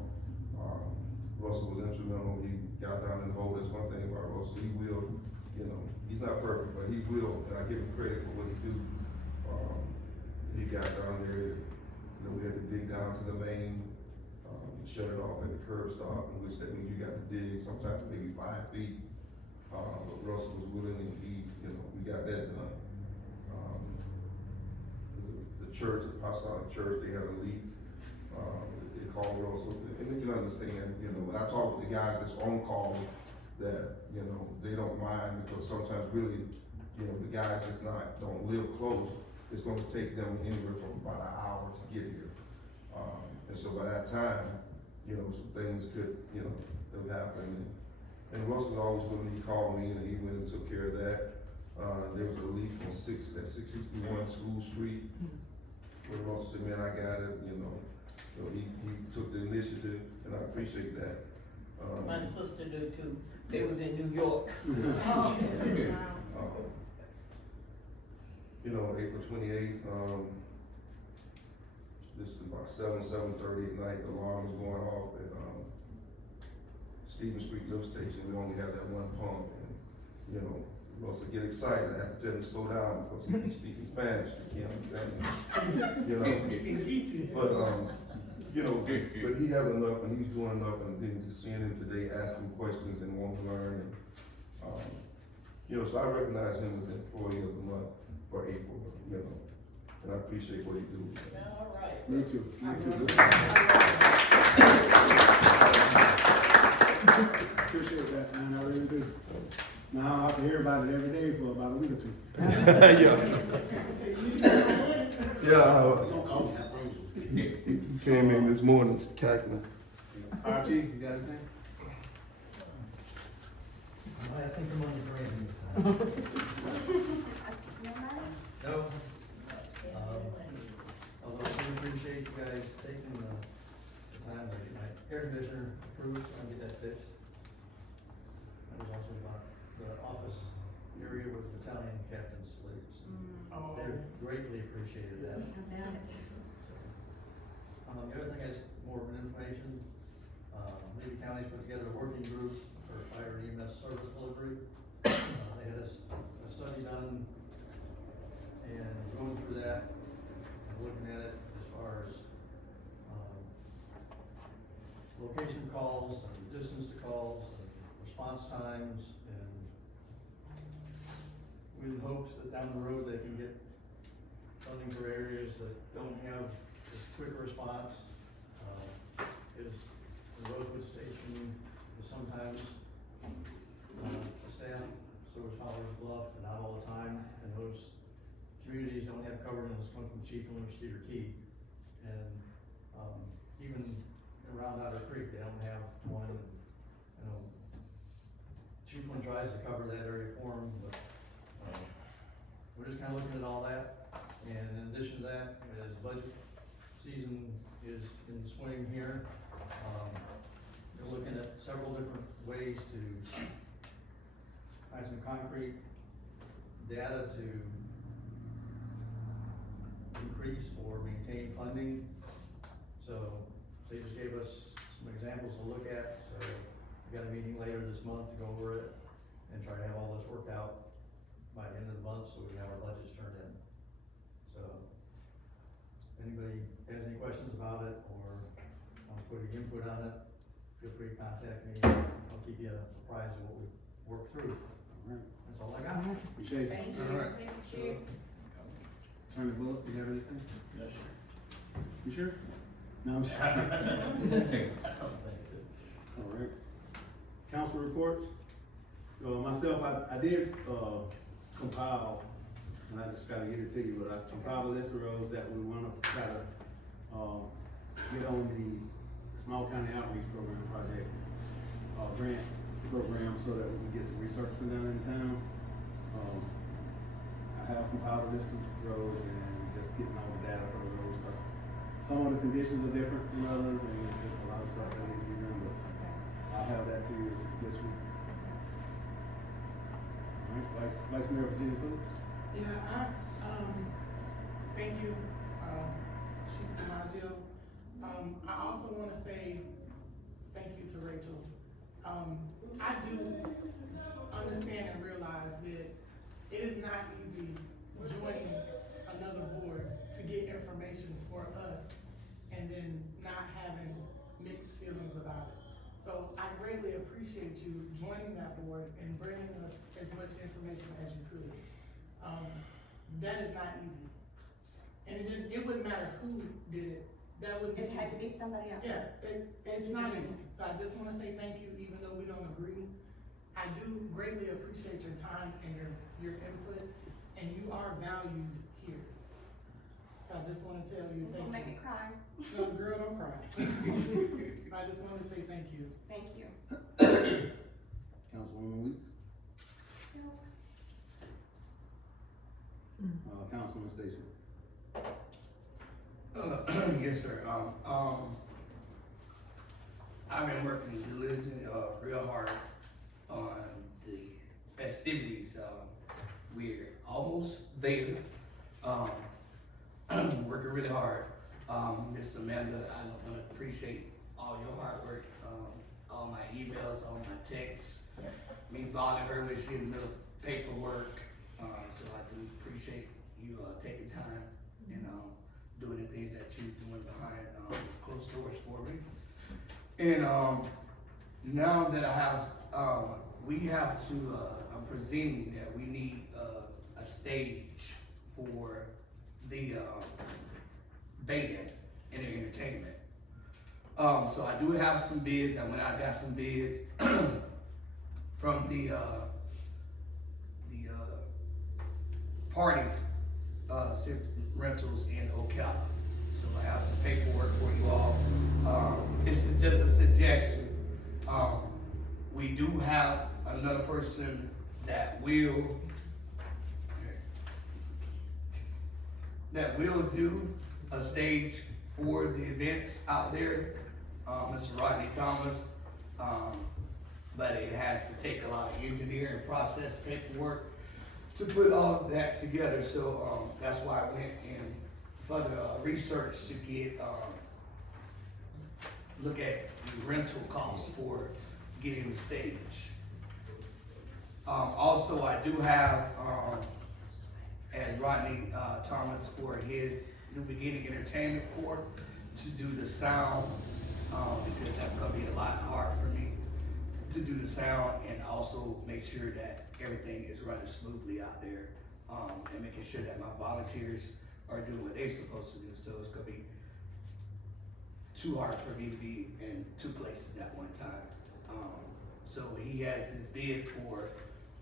Russell was instrumental. He got down in the hole. That's one thing about Russell. He will, you know, he's not perfect, but he will, and I give him credit for what he do. He got down there, you know, we had to dig down to the main, shut it off at the curb stop, in which that means you got to dig sometimes maybe 5 feet. But Russell was willing, and he, you know, we got that done. The church, the apostolic church, they had a leak. They called Russell, and you can understand, you know, when I talk with the guys that's on call, that, you know, they don't mind, because sometimes really, you know, the guys that's don't live close, it's gonna take them anywhere from about an hour to get here. And so by that time, you know, some things could, you know, have happened. And Russell was always willing. He called me, and he went and took care of that. There was a leak on 661 School Street, where Russell said, man, I got it, you know. So he took the initiative, and I appreciate that. My sister did too. They was in New York. You know, April 28th, this is about 7:30 at night, the alarm was going off at, Stephen Street lift station. We only have that one pump, and, you know, Russell get excited. I have to tell him to slow down, because he be speaking Spanish, you can't understand him. You know, but, you know, but he has enough, and he's doing enough, and then to seeing him today, asking questions and wanting to learn, and, you know, so I recognize him as the employee of the month for April, you know, and I appreciate what he do. All right. Me too. Appreciate that, man, I really do. Now I have to hear about it every day for about a week or two. Yeah, Don't call me, I promise you. he came in this morning, cackling. Fire chief, you got anything? I think I'm on the brain. No. Although I do appreciate you guys taking the time, like my air conditioner approved, so I'll get that fixed. That was also about the office area with battalion captain sleeps. They greatly appreciated that. The other thing is more of an information. Lee County's put together a working group for fire and EMS service delivery. They had a study done, and going through that and looking at it as far as location calls and distance to calls and response times, and in hopes that down the road they can get funding for areas that don't have this quick response. Is the Rosewood Station is sometimes staff, so is Fowler's Bluff, and not all the time, and those communities don't have coverage unless it's coming from Chiefland or Cedar Key. And even around Otter Creek, they don't have one. And, you know, Chiefland tries to cover that area for them, but we're just kind of looking at all that. And in addition to that, as budget season is in swing here, we're looking at several different ways to find some concrete data to increase or maintain funding. So they just gave us some examples to look at. So we got a meeting later this month to go over it and try to have all this worked out by the end of the month, so we have our budgets turned in. So, if anybody has any questions about it or wants to put any input on it, feel free to contact me. I'll keep you apprised of what we work through. All right, That's all I got. appreciate it. Thank you. All right. Thank you. Attorney Bullock, you have anything? Yes, sir. You sure? No, I'm just All right. Council reports. Myself, I did, compile, and I just gotta get it to you, but I compiled a list of roads that we wanna try to, get on the Small County Outreach Program project, grant program, so that we can get some resurfacing done in town. I have compiled a list of roads and just getting all the data for the roads, cause some of the conditions are different than others, and it's just a lot of stuff that needs to be done, but I'll have that to you this week. All right, Vice Mayor Virginia Phillips? Yeah, thank you, Chief DiMaggio. I also wanna say thank you to Rachel. I do understand and realize that it is not easy joining another board to get information for us and then not having mixed feelings about it. So I greatly appreciate you joining that board and bringing us as much information as you could. That is not easy. And it wouldn't matter who did it, that would be. It had to be somebody else. Yeah, it's not easy. So I just wanna say thank you, even though we don't agree. I do greatly appreciate your time and your input, and you are valued here. So I just wanna tell you, thank you. Don't make me cry. No, girl, don't cry. I just wanna say thank you. Thank you. Councilwoman Weeks? Councilman Stacy? Yes, sir. I've been working diligently, real hard on the festivities. We're almost there. Working really hard. Miss Amanda, I want to appreciate all your hard work, all my emails, all my texts, me bothering her when she's in the middle of paperwork. So I do appreciate you taking time and doing the things that you're doing behind closed doors for me. And now that I have, we have to, I'm presenting that we need a stage for the band and the entertainment. So I do have some bids. I went out and got some bids from the parties, rentals in Ocala. So I have some paperwork for you all. This is just a suggestion. We do have another person that will do a stage for the events out there, Mr. Rodney Thomas. But it has to take a lot of engineering process paperwork to put all of that together. So that's why I went and further research to get look at the rental costs for getting the stage. Also, I do have as Rodney Thomas for his New Beginning Entertainment Corp to do the sound because that's gonna be a lot hard for me to do the sound and also make sure that everything is running smoothly out there and making sure that my volunteers are doing what they're supposed to do. So it's gonna be too hard for me to be in two places at one time. So he has this bid for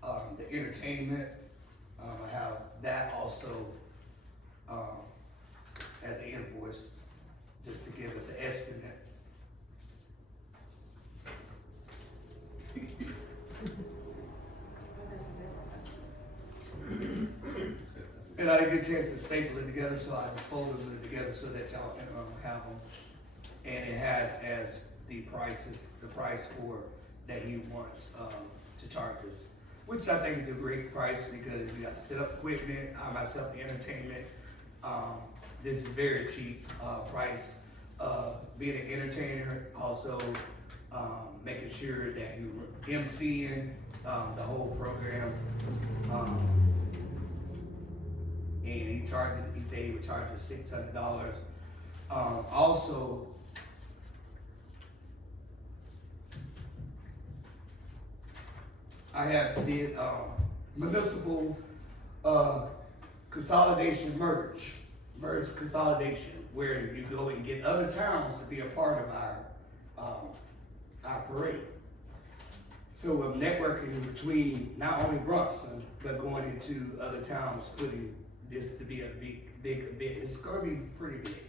the entertainment. I have that also as an invoice, just to give us an estimate. And I didn't get a chance to staple it together, so I folded it together so that y'all can have them. And it has as the price for that he wants to charge us, which I think is a great price because you have to set up equipment, I myself the entertainment. This is very cheap price. Being an entertainer, also making sure that you MCing the whole program. and he said he would charge us $600. Also, I have did, municipal, consolidation merge consolidation, where you go and get other towns to be a part of our parade. So I'm networking between not only Bronson, but going into other towns, putting this to be a big event. It's gonna be pretty big.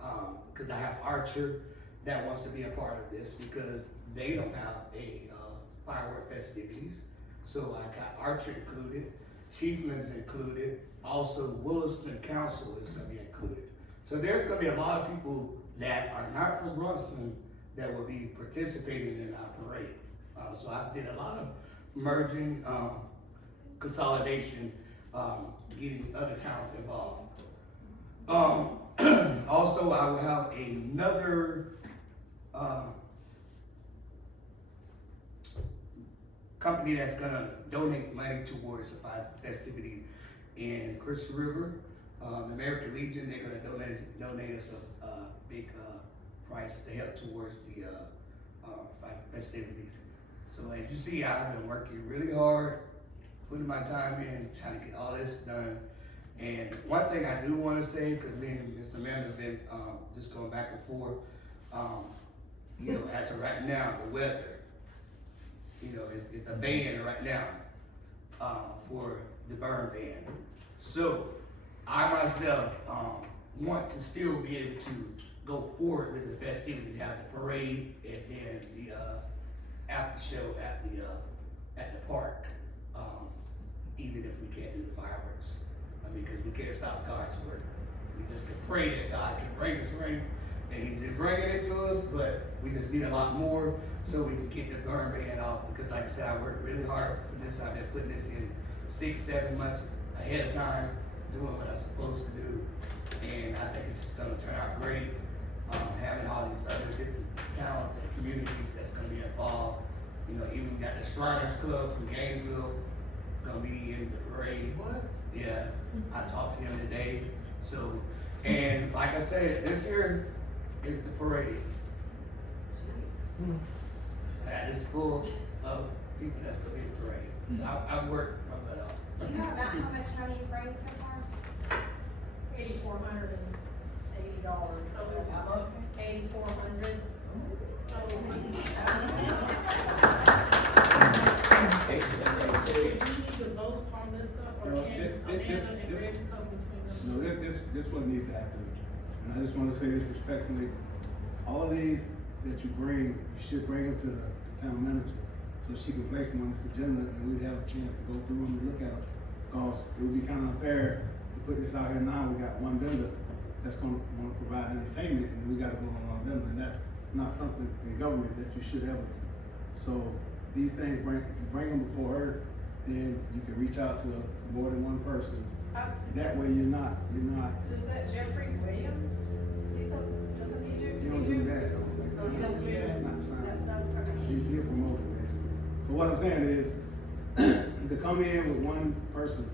Cause I have Archer that wants to be a part of this because they don't have a, firework festivities. So I got Archer included, Chiefland's included, also Williston Council is gonna be included. So there's gonna be a lot of people that are not from Bronson that will be participating in our parade. So I did a lot of merging, consolidation, getting other towns involved. Also, I will have another, company that's gonna donate money towards the festivity in Crystal River. The American Legion, they're gonna donate us a big price to help towards the festivities. So as you see, I've been working really hard, putting my time in, trying to get all this done. And one thing I do wanna say, cause me and Mr. Mann have been just going back and forth, you know, as of right now, the weather, you know, it's a ban right now for the burn ban. So I myself want to still be able to go forward with the festivities, have the parade and then the after show at the park, even if we can't do the fireworks. I mean, because we can't stop God's work. We just can pray that God can bring us rain, and He's been bringing it to us, but we just need a lot more so we can get the burn ban off. Because like I said, I worked really hard for this. I've been putting this in 6-7 months ahead of time, doing what I'm supposed to do, and I think it's just gonna turn out great. Having all these other different towns and communities that's gonna be involved. You know, even got the Shriners Club from Gainesville gonna be in the parade. What? Yeah, I talked to him today. So, and like I said, this year is the parade. That is full of people that's gonna be in the parade. So I've worked my butt off. Do you know about how much money you've raised so far? $8,480. So How much? 8,400. So. Do we need to vote upon this stuff, or No, can it- Amanda it- and it- Reggie come between them? No, this one needs to happen. And I just wanna say this respectfully, all of these that you bring, you should bring them to the town manager, so she can place them on this agenda, and we'd have a chance to go through them and look at them. Cause it would be kinda unfair to put this out here now, we got one vendor that's gonna provide entertainment, and we gotta vote on one vendor, and that's not something in government that you should ever do. So, these things, if you bring them before her, then you can reach out to more than one person. That way you're not, Does that Jeffrey Williams, doesn't he do? you don't do that. Oh, he doesn't do that? Not the sign. That's not the part. You're promoting basically. So what I'm saying is, to come in with one person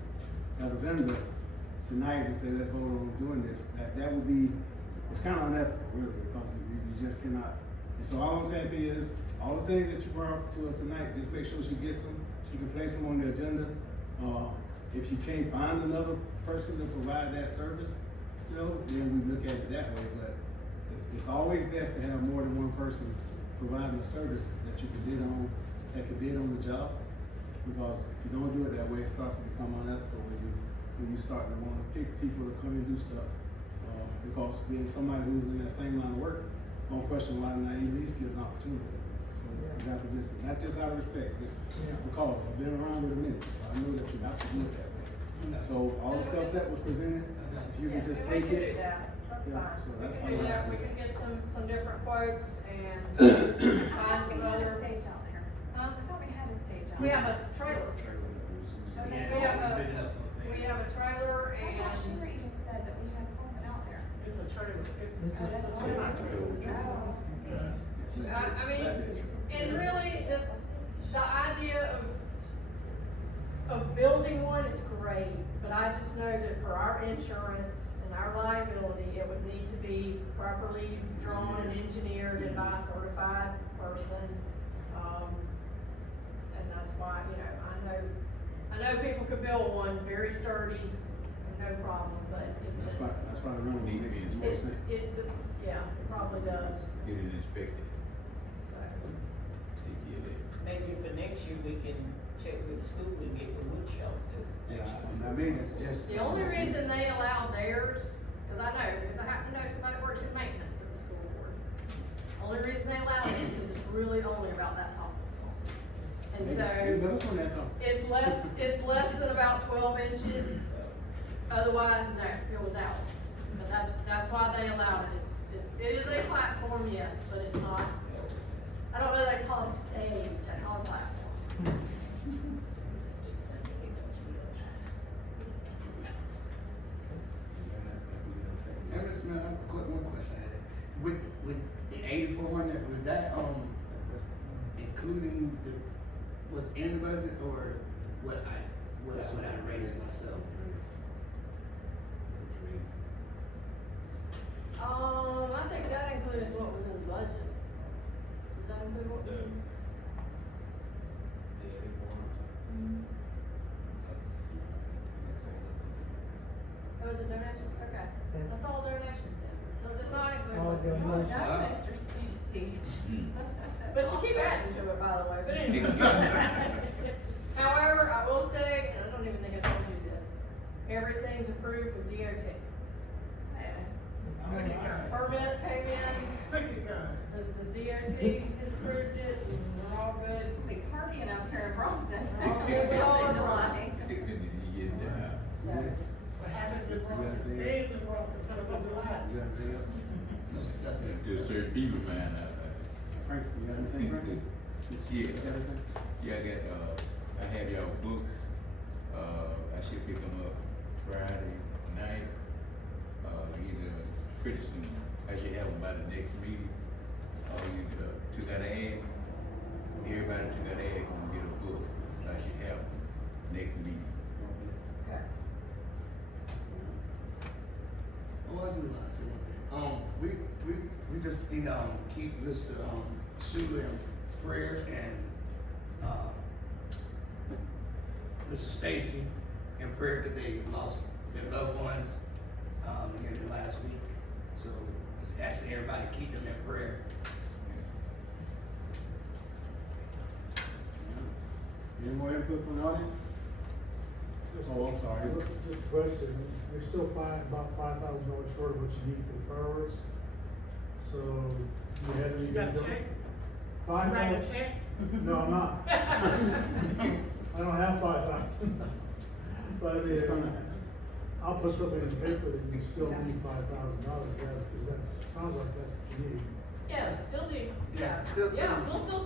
as a vendor tonight and say, let's vote on doing this, that would be, it's kind of unethical really, because you just cannot. And so all I'm saying to you is, all the things that you brought to us tonight, just make sure she gets them, she can place them on the agenda. If you can't find another person to provide that service, you know, then we look at it that way, but it's always best to have more than one person providing a service that you can bid on, that can bid on the job. Because if you don't do it that way, it starts to become unethical when you start to want to pick people to come and do stuff. Because then somebody who's in that same line of work won't question why not at least get an opportunity. So you got to just, not just out of respect, just because I've been around it a minute, so I know that you have to do it that way. So all the stuff that was presented, if you can just Yeah, take we can it. do that, that's Yeah, fine. so We that's can how do we that, have we to- can get some different quotes and find some We had a other. stage out there. Huh? I thought we had a stage out We there. have a trailer, Okay. we have Big enough for a we band. have a trailer I thought and. Sherry even said that we had something out there. It's a trailer, it's Oh, that's a a semi-trailer. I mean, and really, the idea of building one is great, but I just know that for our insurance and our liability, it would need to be properly drawn and engineered and by a certified person. And that's why, you know, I know people could build one very sturdy, no problem, but it just. That's why the rental Need to be makes more sense. Yeah, it probably does, Get it inspected, so. take care of that. Maybe for next year, we can check with the school and get the wood shelves too. Yeah, I mean, it's just. The only reason they allow theirs, because I happen to know somebody that works in maintenance at the school board. Only reason they allow it is because it's really only about that tall. And so, it's less than about 12 inches, otherwise, no, it was out. But that's why they allowed it, it is a platform, yes, but it's not, I don't know, they call it a stage, they call it a platform. Mr. Mayor, I have one question I had. With the 8,400, was that, including what's in the budget, or what I raised myself? I think that included what was in the budget. Does that include what was in? Oh, is it donation? Okay. That's all donations then. So it does not include what's in the budget. Job, Mr. Stacy. But you keep adding to it, by the way, but anyway. However, I will say, and I don't even think I told you this, everything's approved with DOT. Look at God. Permit came in, Look at God. the DOT has approved it, and we're all good. Big partying up here in Bronson. Oh, yeah, we all are July. So, What happens in Bronson stays in Bronson for the July. You got anything else? That's it. Just certain people find out. Frank, you got anything, Frank? Yeah. You got anything? Yeah, I have y'all books, I should pick them up Friday night, either pretty soon, I should have them by the next meeting, you took out an ad, everybody took out an ad, gonna get a book, I should have them next meeting. okay. Oh, I do want to say one thing. We just need to keep Mr. Schuler in prayer and Mr. Stacy in prayer that they lost their loved ones in the last week. So just asking everybody to keep them in prayer. Any more input from the audience? Oh, I'm sorry. Just a question, you're still about $5,000 short of what you need for the fireworks. So, you had any? You got a check? Five You write a thousand? check? No, I'm not. I don't have 5,000. But I'll put something in the paper that you still need $5,000, yeah, because that sounds like that's what you need. Yeah, still do, Yeah. yeah, we'll still